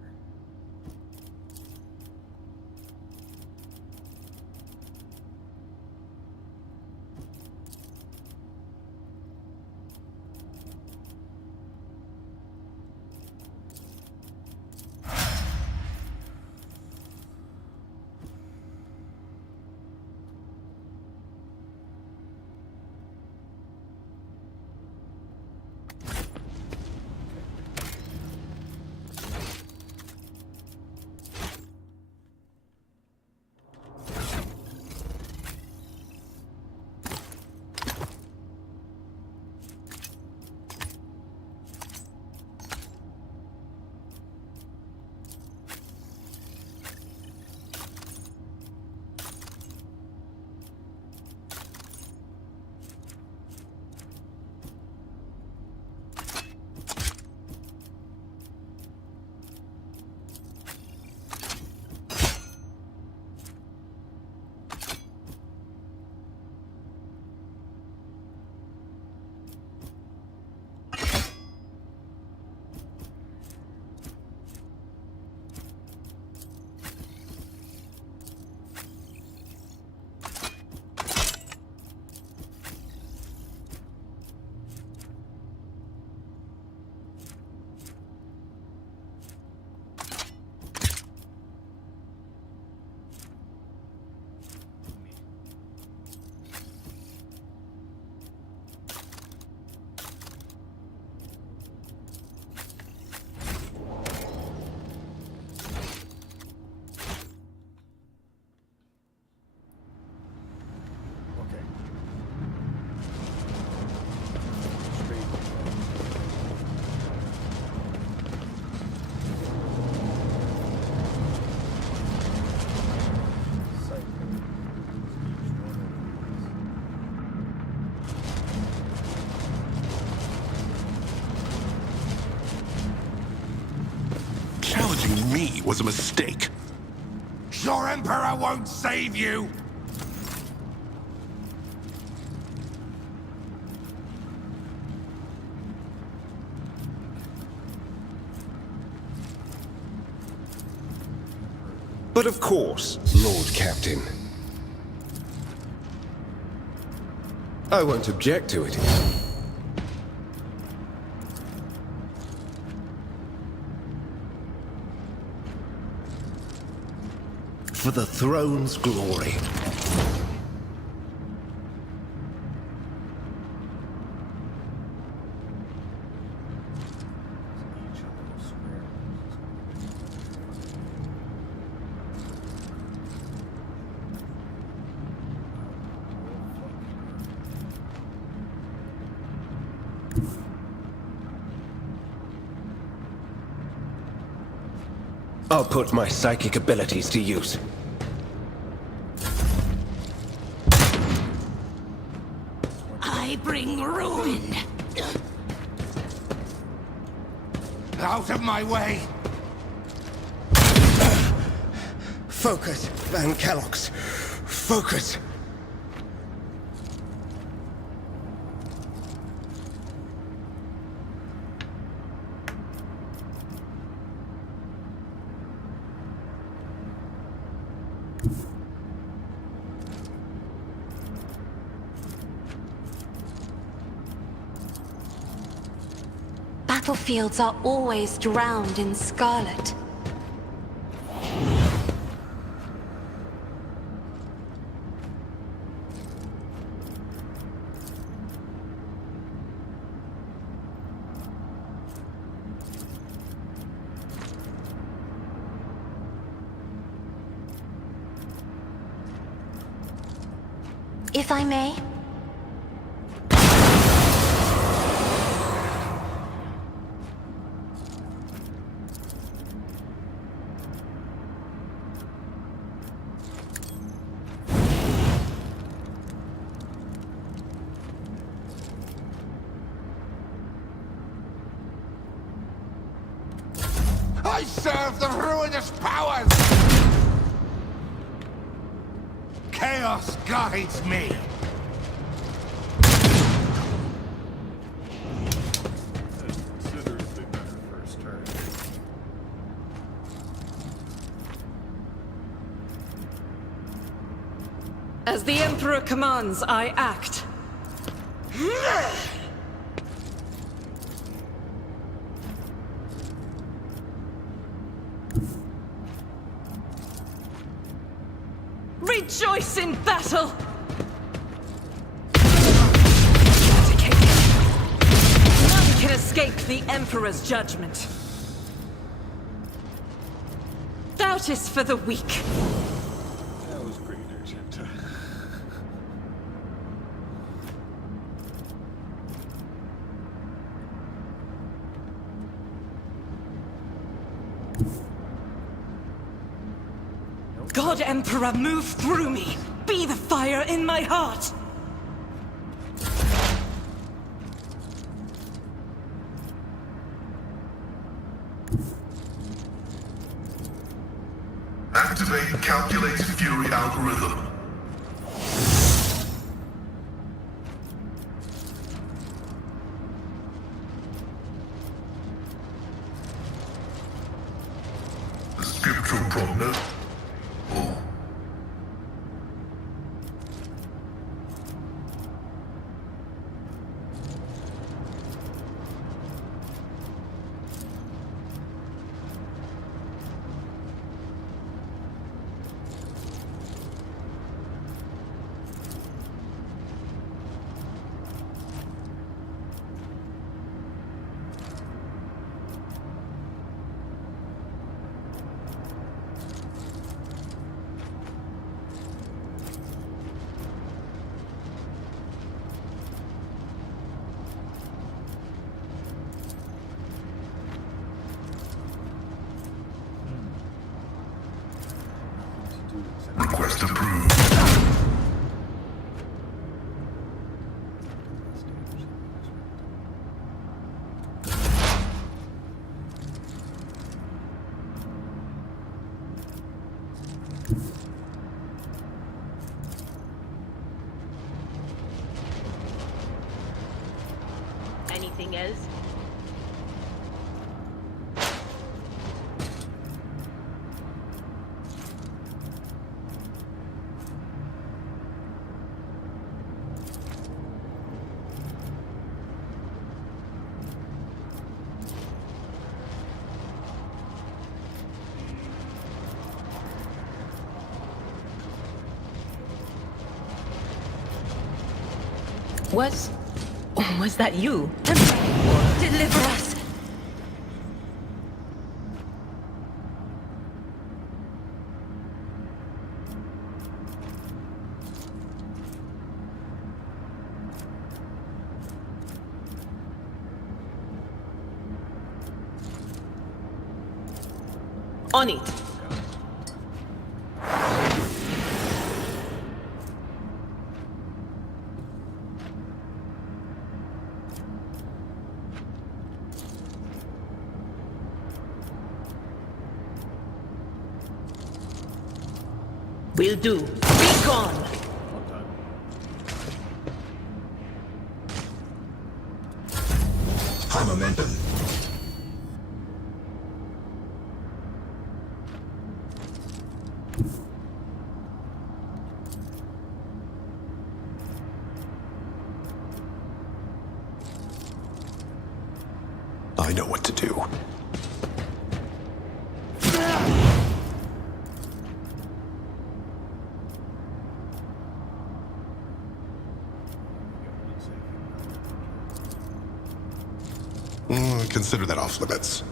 Challenging me was a mistake. Your Emperor won't save you! But of course, Lord Captain. I won't object to it. For the throne's glory. I'll put my psychic abilities to use. I bring ruin. Out of my way! Focus, Van Kellogg's. Focus. Battlefields are always drowned in scarlet. If I may? I serve the ruinous powers! Chaos guides me! Considerably better first turn. As the Emperor commands, I act. Rejoice in battle! None can escape the Emperor's judgment. Doubt is for the weak. That was great, Argenta. God Emperor, move through me! Be the fire in my heart! Activate calculated fury algorithm. The scriptural prognosis. Oh. Request approved. Anything else? Was that you? Deliver us! On it. Will do. Be gone! High momentum. I know what to do. Consider that off limits.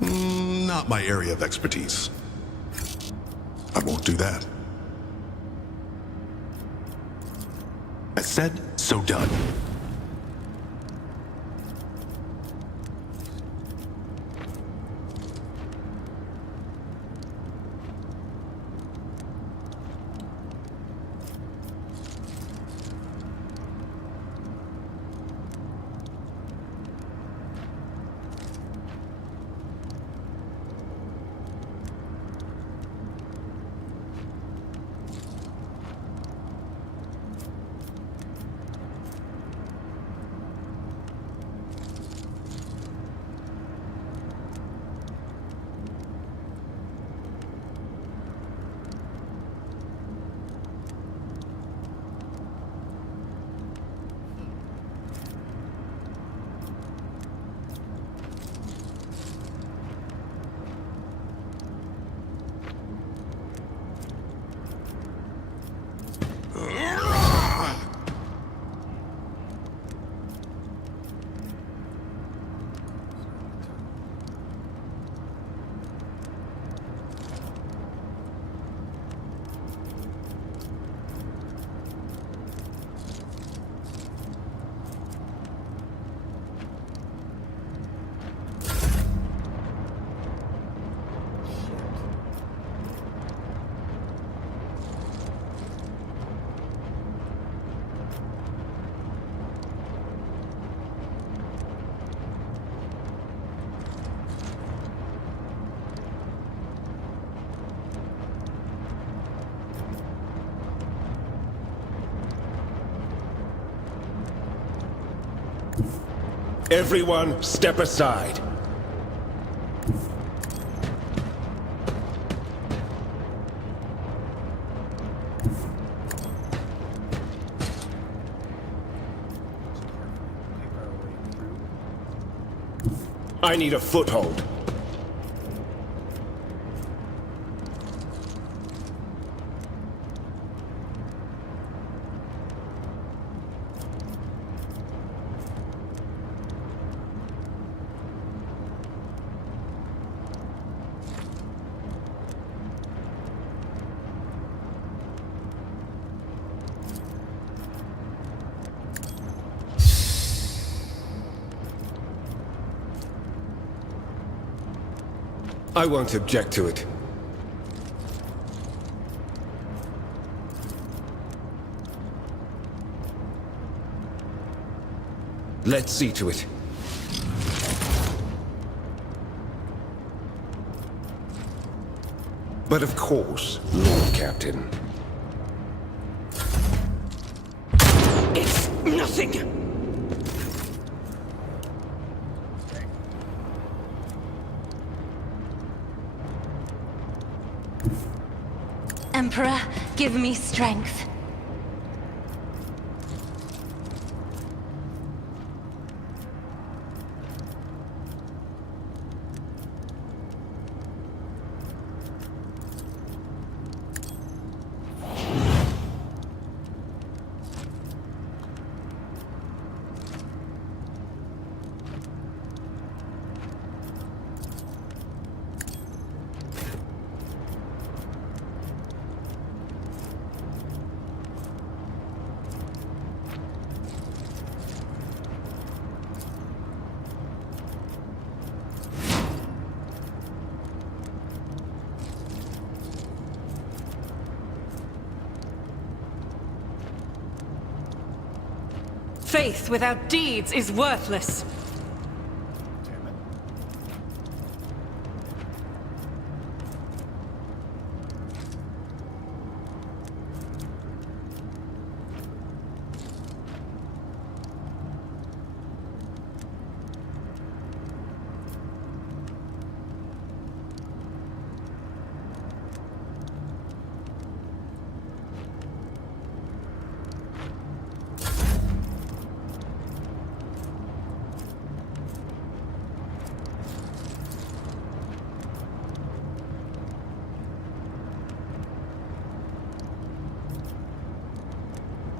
Not my area of expertise. I won't do that. As said, so done. Everyone, step aside. I need a foothold. I won't object to it. Let's see to it. But of course, Lord Captain. It's nothing! Emperor, give me strength. Faith without deeds is worthless. Damn it.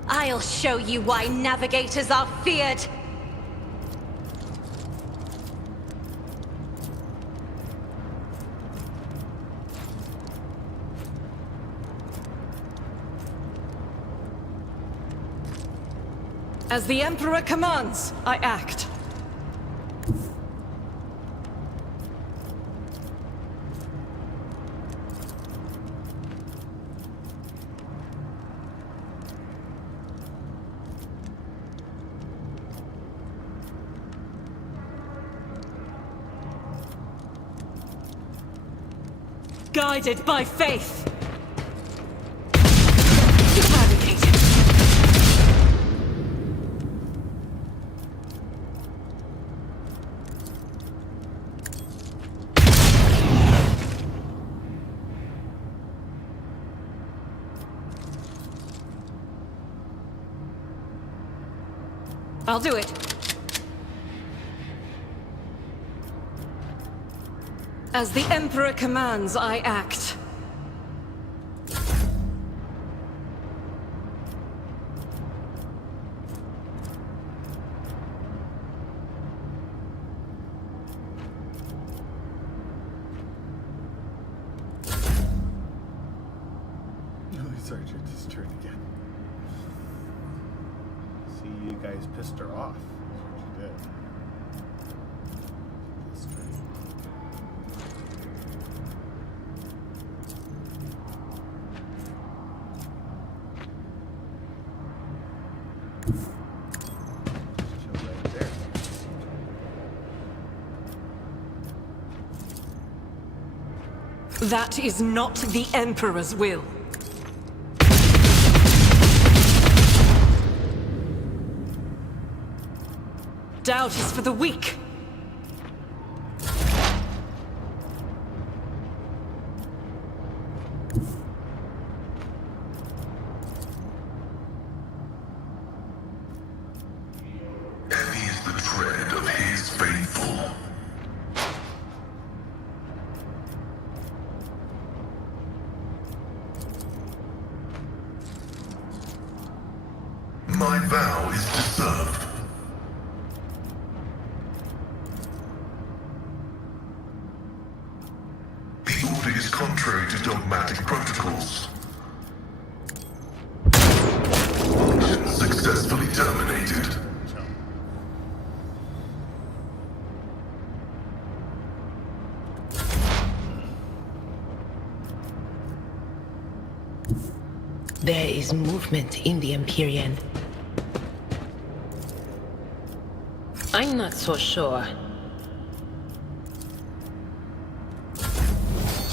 I'll show you why navigators are feared. As the Emperor commands, I act. Guided by faith. Eradicated. I'll do it. As the Emperor commands, I act. Sergeant his turn again. See, you guys pissed her off. That's what you did. This turn. Chill right there. That is not the Emperor's will. Doubt is for the weak. Heavy is the tread of his faithful. My vow is to serve. The order is contrary to dogmatic protocols. Function successfully terminated. There is movement in the Empyrean. I'm not so sure.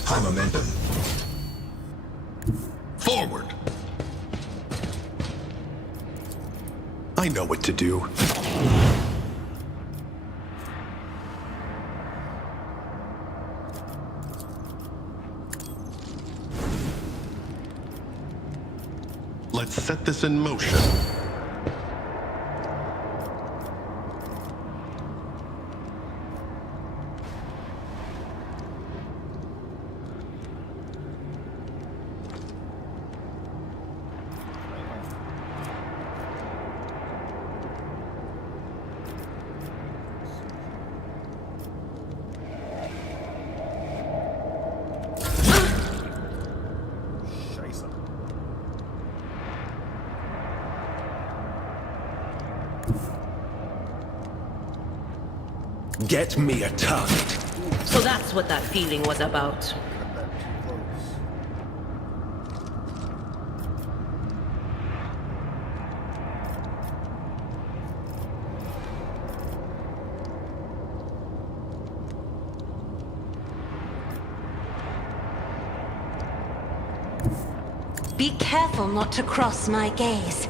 High momentum. Forward! I know what to do. Let's set this in motion. Get me a tuft. So that's what that feeling was about. Be careful not to cross my gaze.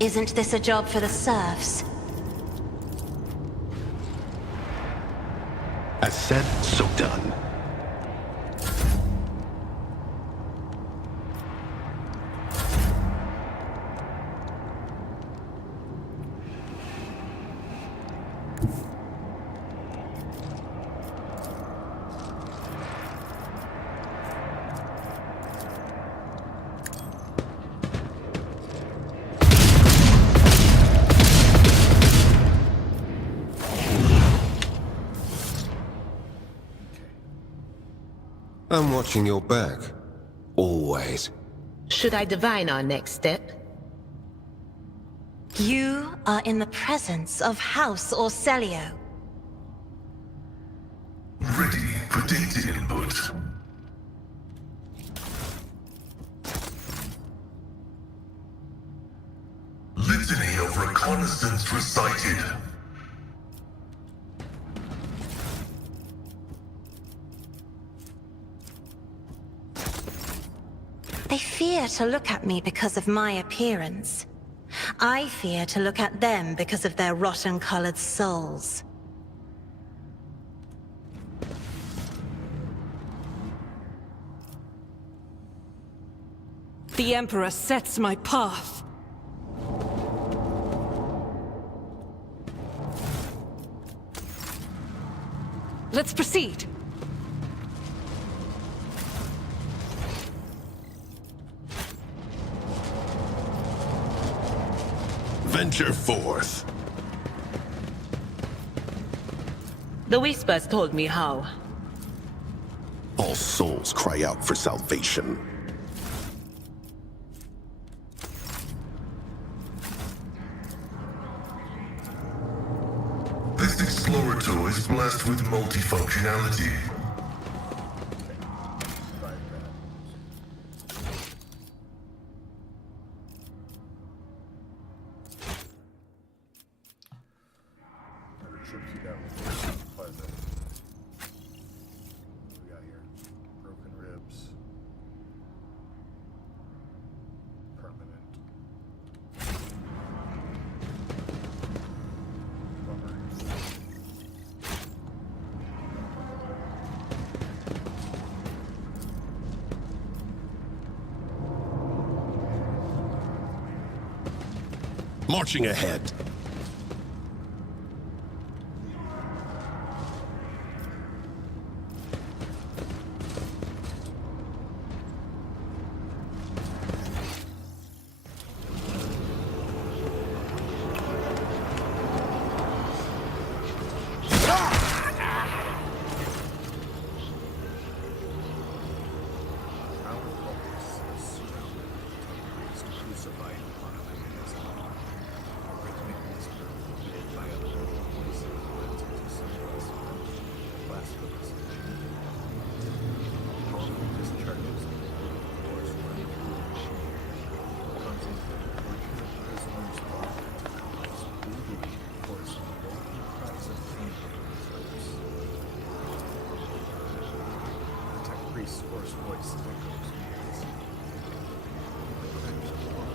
Isn't this a job for the serfs? As said, so done. I'm watching your back. Always. Should I divine our next step? You are in the presence of House Orcelio. Ready for data input. Litany of reconnaissance recited. They fear to look at me because of my appearance. I fear to look at them because of their rotten-colored souls. The Emperor sets my path. Let's proceed. Venture forth. The Whispers told me how. All souls cry out for salvation. with multifunctionality. Trips you down. Pleasant. What do we got here? Broken ribs. Permanent. Bummer. Marching ahead. Hoarse voice echoes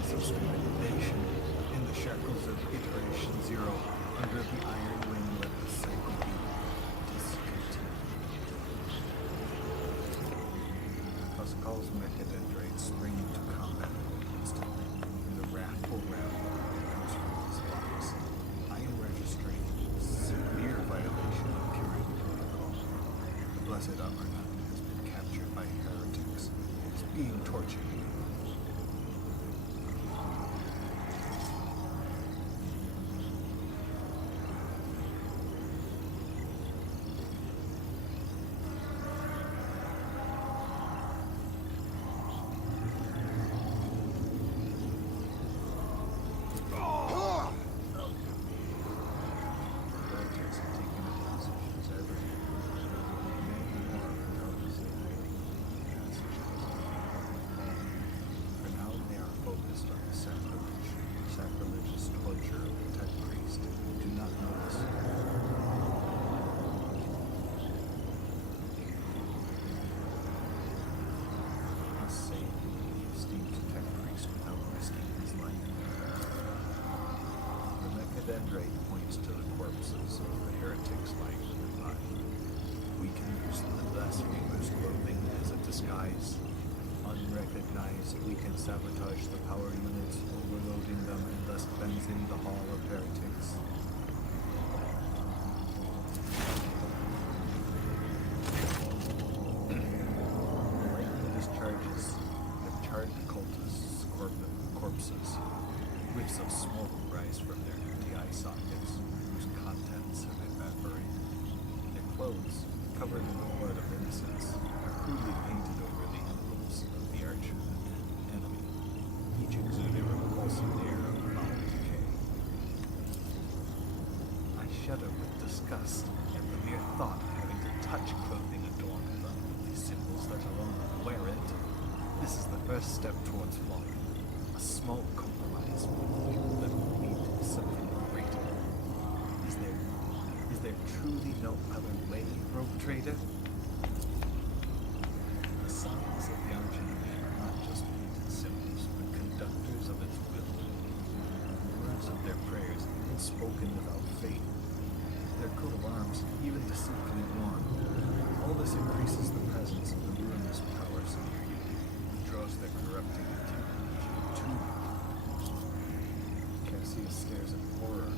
discrimination in the shackles of Iteration Zero, under the iron wing, let the cycle be discontinued. Pascal's mechadendrites spring into combat instantly, and the wrathful rattle comes from his box. I am registering severe violation of purity protocol. The blessed Amarna has been captured by heretics. It's being tortured. Dendrite points to the corpses of the heretics lying nearby. We can use the blasphemer's clothing as a disguise. Unrecognized, we can sabotage the power units, overloading them and thus cleansing the hall of heretics. Lightning discharges the charred cultists' corpses. Whiffs of smoke rise from their empty eye sockets, whose contents have evaporated. Their clothes, covered in the blood of innocents, are crudely painted over the emblems of the arch enemy, each exuding a repulsive air of foul decay. I shudder with disgust at the mere thought of having to touch clothing adorned with unholy symbols, let alone wear it. This is the first step towards falling. A small compromise that will lead to something greater. Is there truly no other way, rogue trader? The signs of the Argentine are not just painted symbols, but conductors of its will. The words of their prayers, even spoken without faith. Their coat of arms, even deceitfully worn. All this increases the presence of the ruinous powers near you, and draws their corrupting Cassia stares in horror at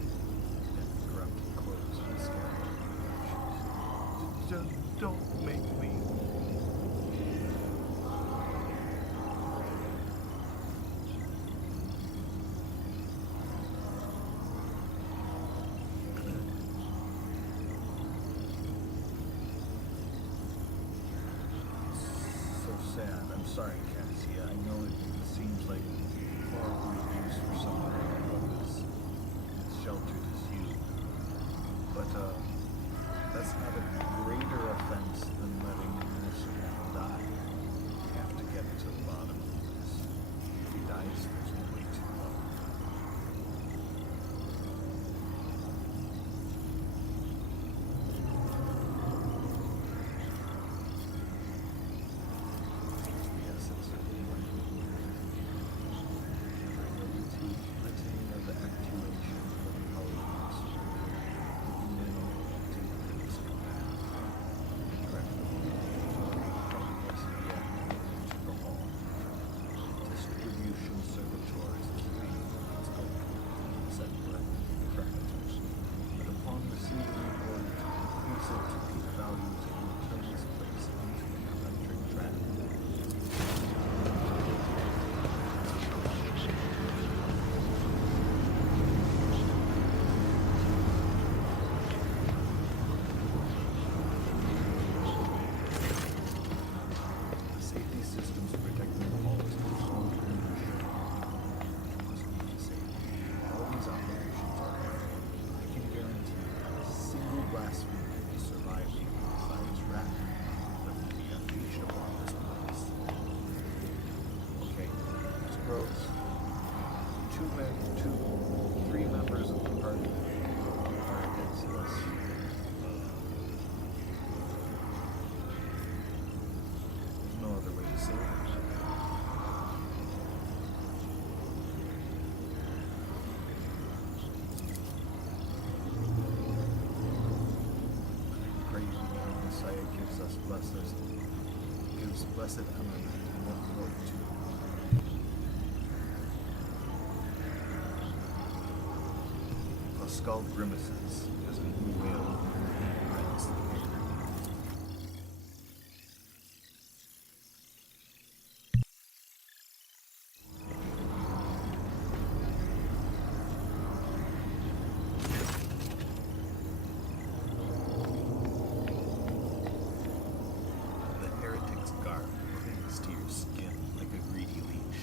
the corrupted clothes and scattered ashes. Just don't make me. So sad. I'm sorry, Cassia. I know it seems like horrible reviews for someone as sheltered as you. But, That's not a greater offense than letting this man die. We have to get to the bottom of this. If he dies, there's no way to know. The essence of life. Litany of the actuation of intelligence. Distribution servitors keeping its own separate parameters. But upon receiving an order to increase it to peak values, it will turn this place into an electric trap. The safety systems protecting the halls control the ownership must be disabled. All these operations are careful. I can guarantee a single blasphemer will survive the Messiah's wrath that will be unleashed upon this place. Okay, it's gross. Three members of the party are against us. There's no other way to say it. Pray the Messiah gives blessed element and what more to. A skull grimaces as a new wail rends the air. The heretic's garb clings to your skin like a greedy leech.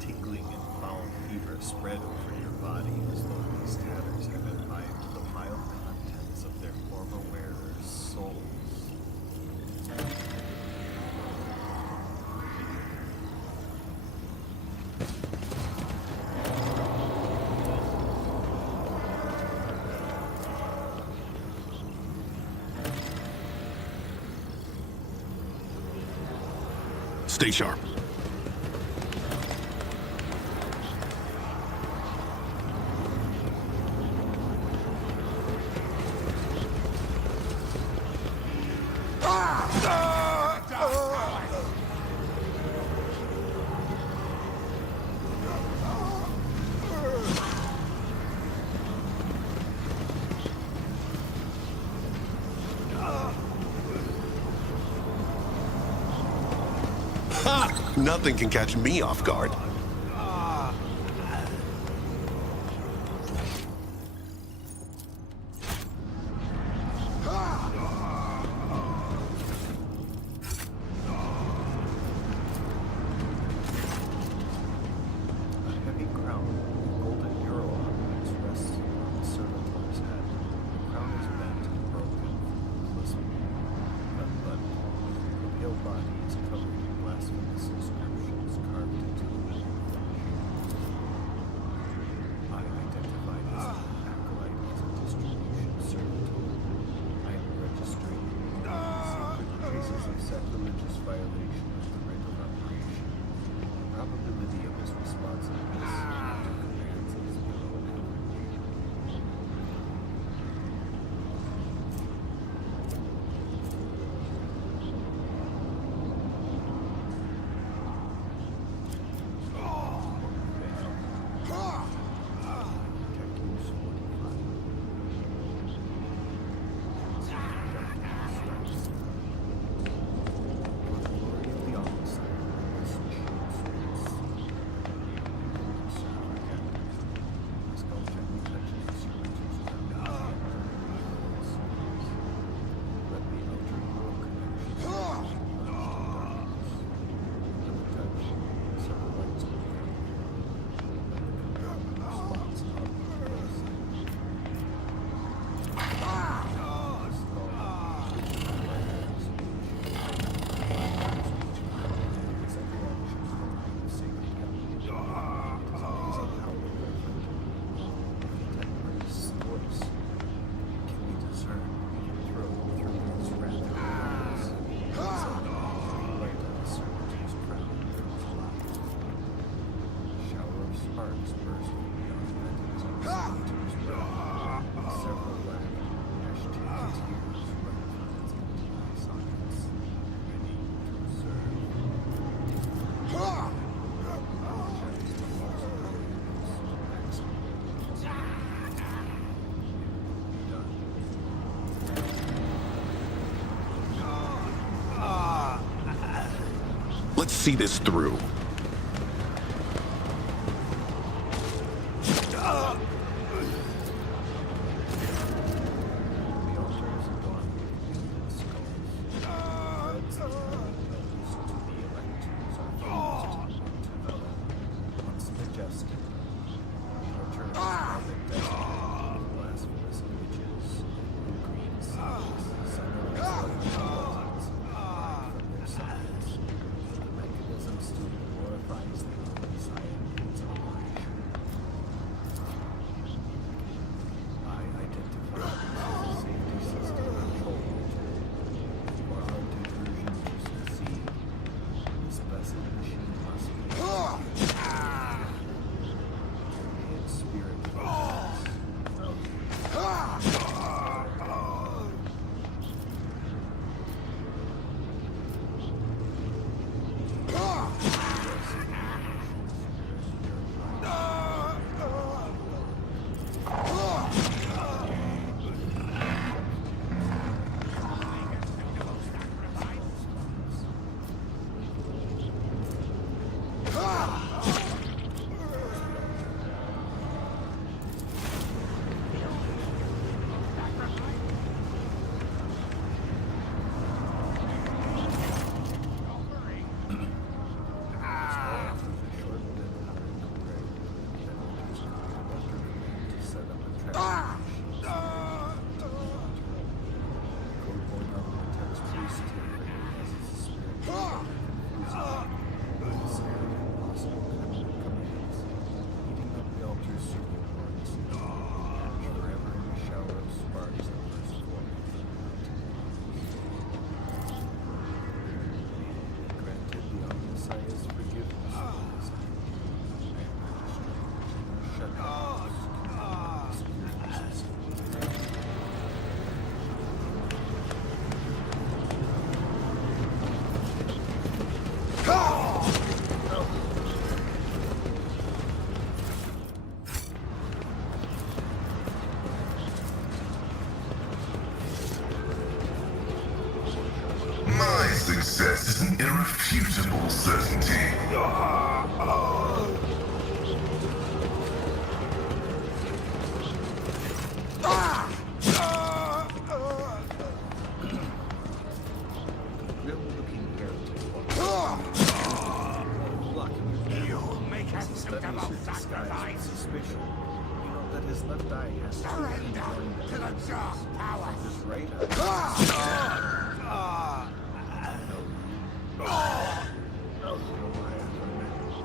Tingling and foul fever spread over your body as though these tatters have imbibed the vile contents of their former wearers' souls. Stay sharp. Ha! Nothing can catch me off guard. A heavy crown with golden euro ornaments rests on the servitor's head. The crown is bent and broken from but the pale body is covered in blasphemous inscriptions carved into the living flesh. I identify this acolyte as a distribution servitor. I am registering secret traces of sacrilegious violation of the rite of operation. The probability of his responsiveness to commands is below average. Techniques 45. For the glory of the Omnipotent, this shield Let's see this through. My success is an irrefutable certainty. Grim-looking heretic you'll make us disguise suspicion. You know that his left eye has surrender to the dark power. His right eye.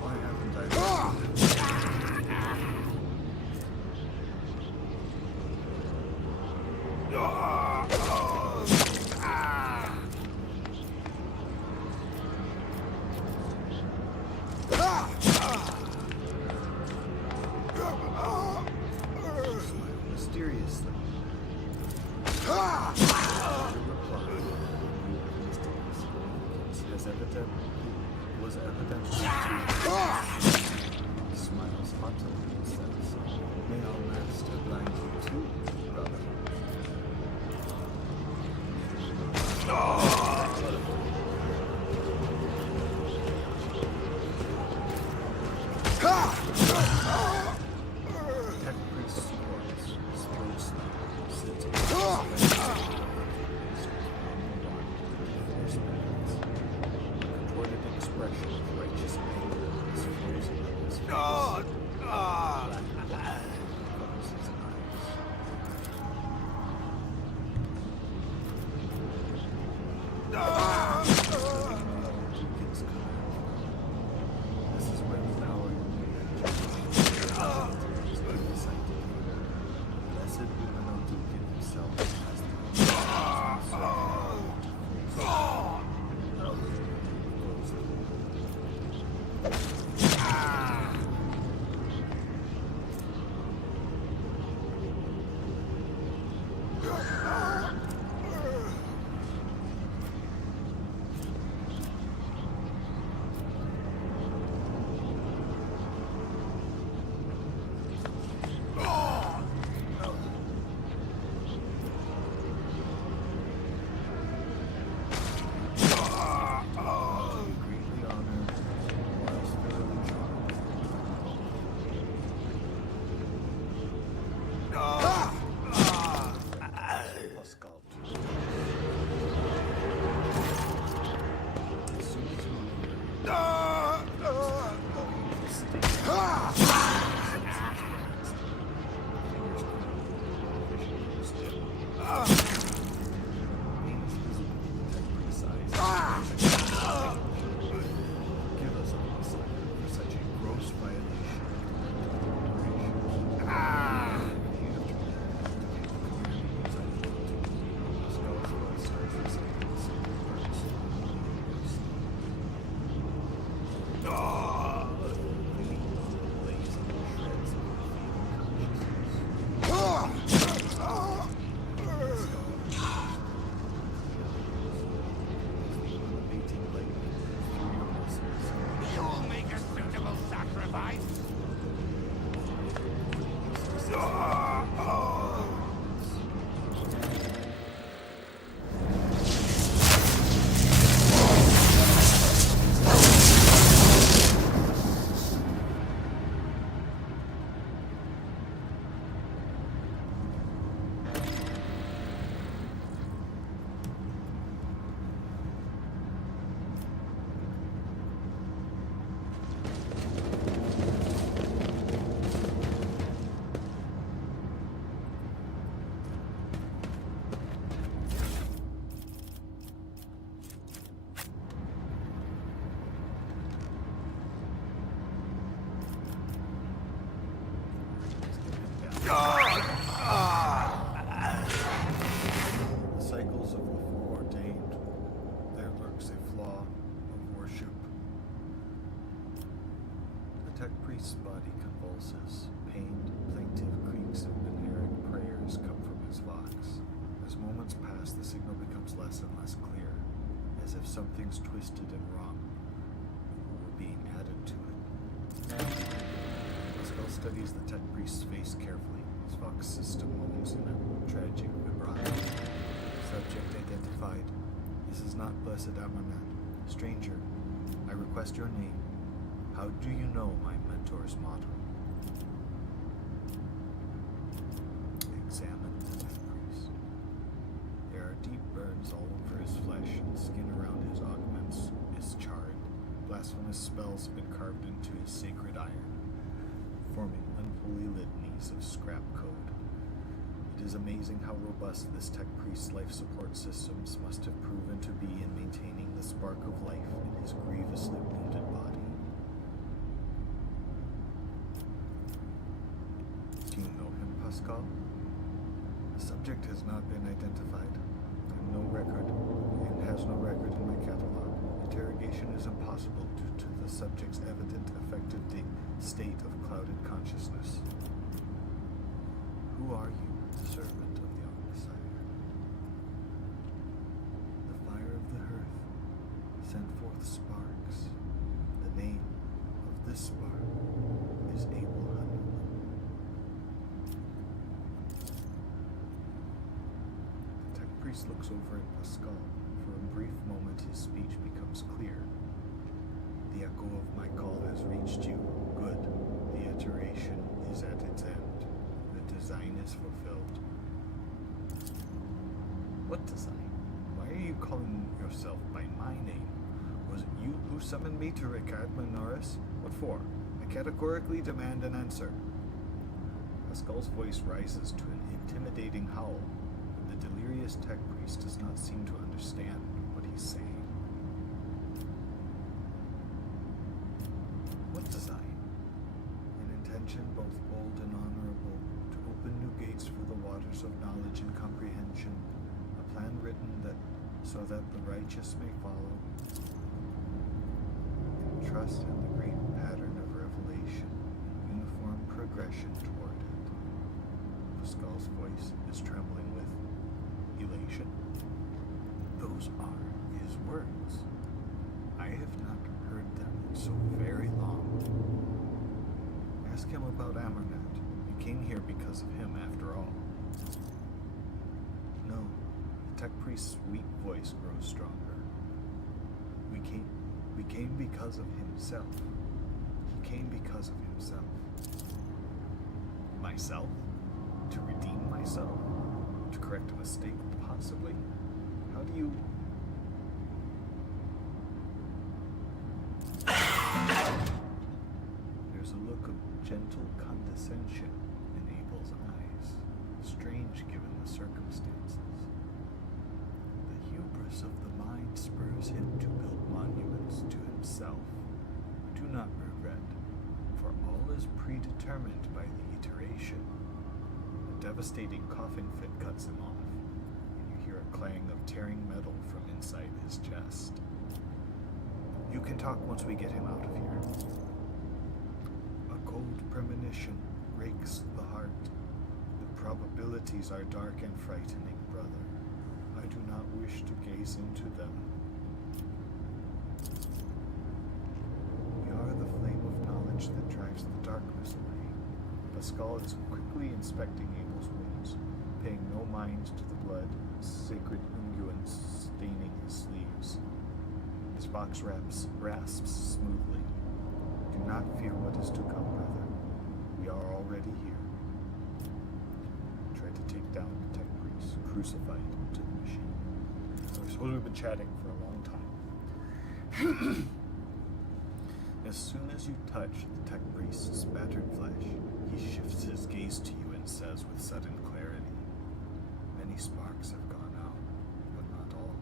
Why haven't I? Mysteriously. Was evidently he smiles haughtily and says, "May our master blind you too, brother." Tech priest's corpse, his throat snap, sits on his contorted expression of righteous anger is frozen on his face. Black covers his eyes. priest's body convulses. Pained, plaintive creaks of Beneric prayers come from his vox. As moments pass, the signal becomes less and less clear, as if something's twisted and wrong were being added to it. Pascal studies the tech priest's face carefully. His vox system moans in a tragic vibrato. Subject identified. This is not Blessed Amarnat. Stranger, I request your name. How do you know my mentor's motto? Examine the tech priest. There are deep burns all over his flesh, and the skin around his augments is charred. Blasphemous spells have been carved into his sacred iron, forming unholy litanies of scrap code. It is amazing how robust this tech priest's life support systems must have proven to be in maintaining the spark of life in his grievously wounded body. Do you know him, Pascal? The subject has not been identified, and has no record in my catalog. Interrogation is impossible due to the subject's evident affected state of clouded consciousness. Who are you, servant of the Omnissiah? The fire of the hearth sent forth sparks. The name of this spark is Abel Hanun. The tech priest looks over at Pascal. For a brief moment, his speech becomes clear. The echo of my call has reached you. Good. The iteration is at its end. The design is fulfilled. What design? Why are you calling yourself by my name? Was it you who summoned me to Ricard Minoris? What for? I categorically demand an answer. Pascal's voice rises to an intimidating howl. The delirious tech priest does not seem to understand what he's saying. What design? An intention both bold and honorable, to open new gates for the waters of knowledge and comprehension, a plan written so that the righteous may follow, and trust in the great pattern of revelation, and uniform progression toward it. Pascal's voice is trembling with elation. Those are his words. I have not heard them in so very long. Ask him about Amarnat. You came here because of him, after all. No. The tech priest's weak voice grows stronger. We came because of himself. He came because of himself. Myself? To redeem myself? To correct a mistake, possibly? How do you... There's a look of gentle condescension in Abel's eyes, strange given the circumstances. The hubris of the mind spurs him to build monuments to himself. Do not regret, for all is predetermined by the iteration. A devastating coughing fit cuts him off, and you hear a clang of tearing metal from inside his chest. You can talk once we get him out of here. A cold premonition rakes the heart. The probabilities are dark and frightening, brother. I do not wish to gaze into them. We are the flame of knowledge that drives the darkness away. Pascal is quickly inspecting Abel's wounds, paying no mind to the blood, sacred unguents staining his sleeves. His box rasps smoothly. Do not fear what is to come, brother. We are already here. Try to take down the tech priest, crucified to the machine. I suppose we've been chatting for a long time. As soon as you touch the tech priest's battered flesh, he shifts his gaze to you and says with sudden clarity, "Many sparks have gone out, but not all.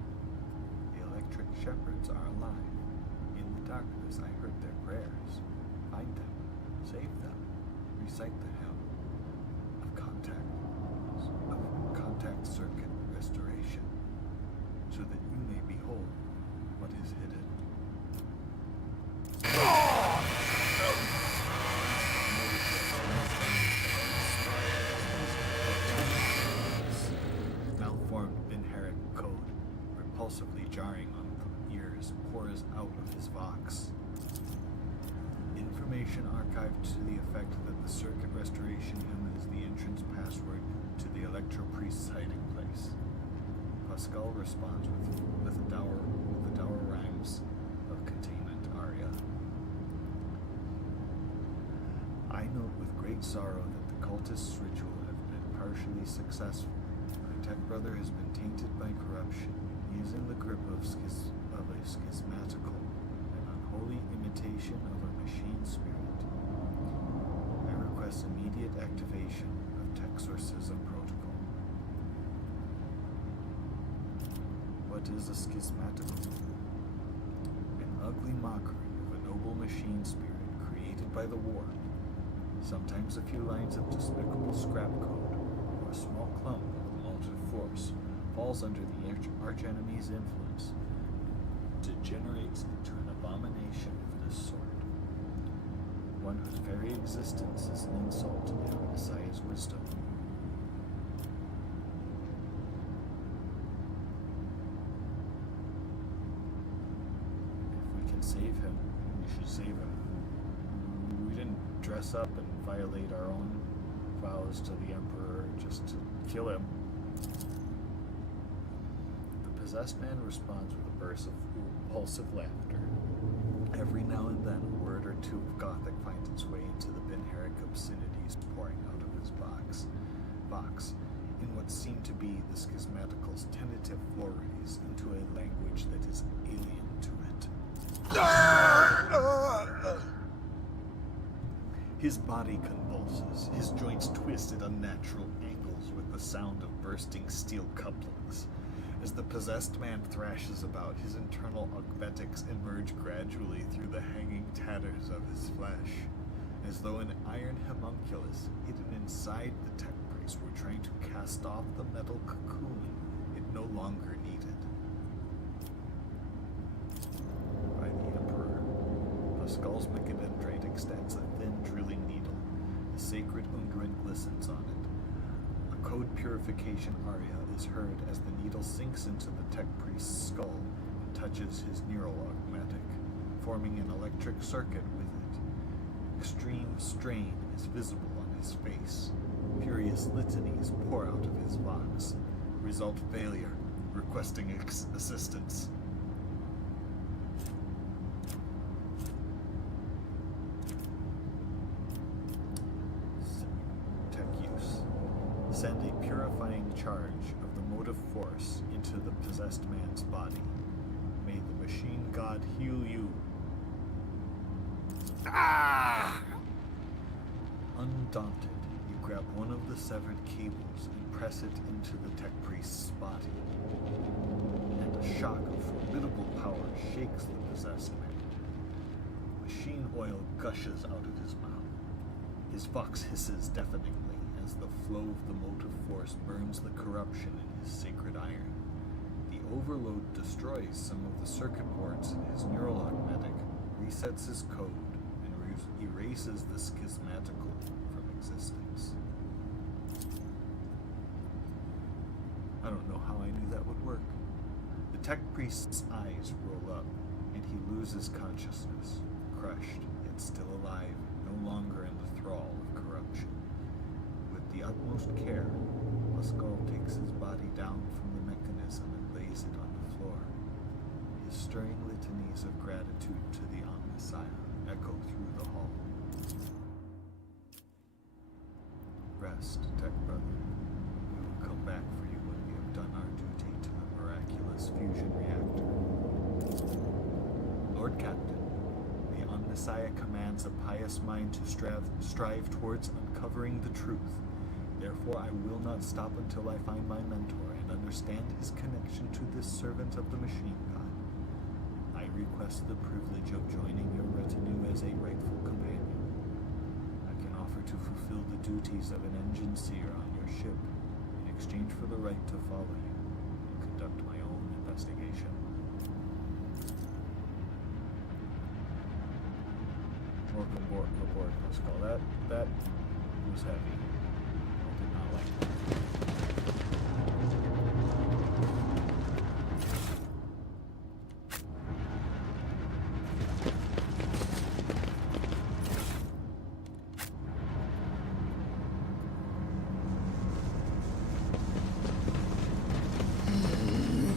The electric shepherds are alive. In the darkness I heard their prayers. Find them, save them, recite the hymn of contact circuit restoration, so that you may behold what is hidden." tears pours out of his vox. Information archived to the effect that the circuit restoration hymn is the entrance password to the Electro Priest's hiding place. Pascal responds with the dour rhymes of containment aria. I note with great sorrow that the cultist's ritual have been partially successful. My tech brother has been tainted by corruption, using the grip of a schismatical and unholy imitation of a machine spirit. I request immediate activation of tech exorcism protocol. What is a schismatical? An ugly mockery of a noble machine spirit created by the war. Sometimes a few lines of despicable scrap code, or a small clump of motive force, falls under the archenemy's influence, degenerates into an abomination of this sort. One whose very existence is an insult to the Messiah's wisdom. If we can save him, we should save him. We didn't dress up and violate our own vows to the Emperor just to kill him. The possessed man responds with a burst of impulsive laughter. Every now and then, a word or two of Gothic finds its way into the Ben-Herrick obscenities pouring out of his box, in what seemed to be the schismatical's tentative forays into a language that is alien to it. His body convulses, his joints twist at unnatural angles with the sound of bursting steel couplings. As the possessed man thrashes about, his internal augmetics emerge gradually through the hanging tatters of his flesh, as though an iron homunculus hidden inside the tech priest were trying to cast off the metal cocoon it no longer needed. By the Emperor, Pascal's Mechadendrite extends a thin drilling needle. The sacred unguent glistens on it. A code purification aria is heard as the needle sinks into the tech priest's skull and touches his neural augmetic, forming an electric circuit with it. Extreme strain is visible on his face. Furious litanies pour out of his vox. Result failure, requesting assistance. Tech use. Send a purifying charge of the motive force into the possessed man's body. May the machine god heal you. Ah! Undaunted, you grab one of the severed cables and press it into the tech priest's body. And a shock of formidable power shakes the possessed man. Machine oil gushes out of his mouth. His vox hisses deafeningly as the flow of the motive force burns the corruption in his sacred iron. The overload destroys some of the circuit boards in his neural augmetic, resets his code, and erases the schismatical from existence. I don't know how I knew that would work. The tech priest's eyes roll up, and he loses consciousness, crushed, yet still alive, no longer in the thrall of corruption. With the utmost care, Pascal takes his body down from the mechanism and lays it on the floor. His stirring litanies of gratitude to the Messiah echo through the hall. Rest, tech brother. We will come back for you when we have done our duty to the miraculous fusion reactor. Lord Captain, the Messiah commands a pious mind to strive towards uncovering the truth. Therefore, I will not stop until I find my mentor and understand his connection to this servant of the machine god. I request the privilege of joining your retinue as a rightful companion. I can offer to fulfill the duties of an engine seer on your ship in exchange for the right to follow you and conduct my own investigation. Welcome aboard, Pascal. That was heavy. I did not like that.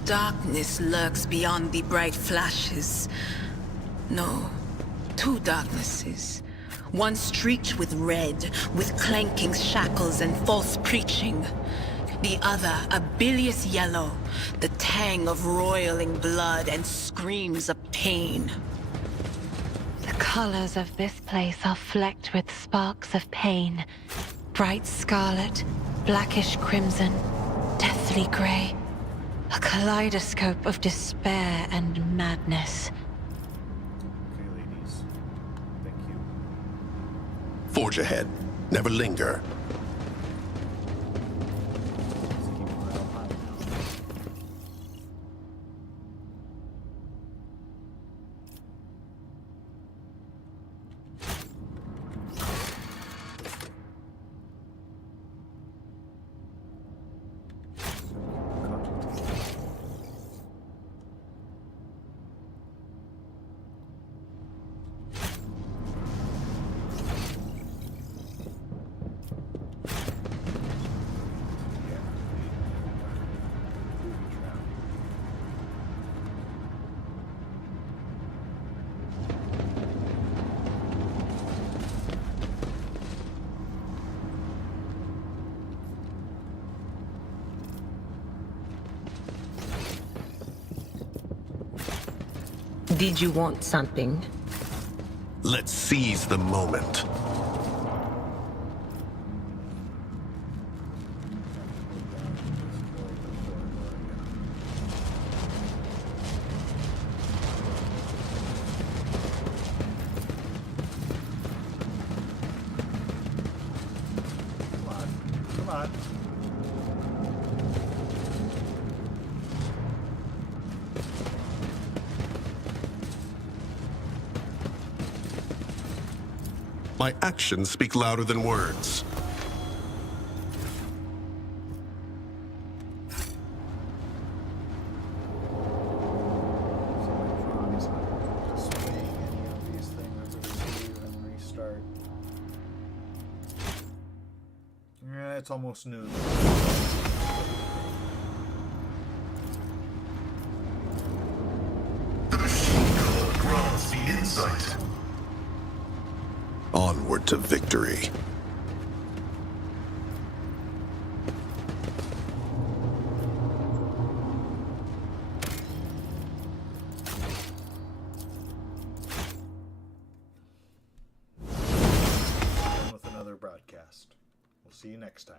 Darkness lurks beyond the bright flashes. No, two darknesses. One streaked with red, with clanking shackles and false preaching. The other a bilious yellow, the tang of roiling blood and screams of pain. The colors of this place are flecked with sparks of pain. Bright scarlet, blackish crimson, deathly gray. A kaleidoscope of despair and madness. Okay, ladies. Thank you. Forge ahead. Never linger. Let's keep morale high now. Did you want something? Let's seize the moment. Come on. My actions speak louder than words. Electronics not displaying any of these things. I'm going to save and restart. Yeah, it's almost noon. The machine core grants the insight. Onward to victory. With another broadcast. We'll see you next time.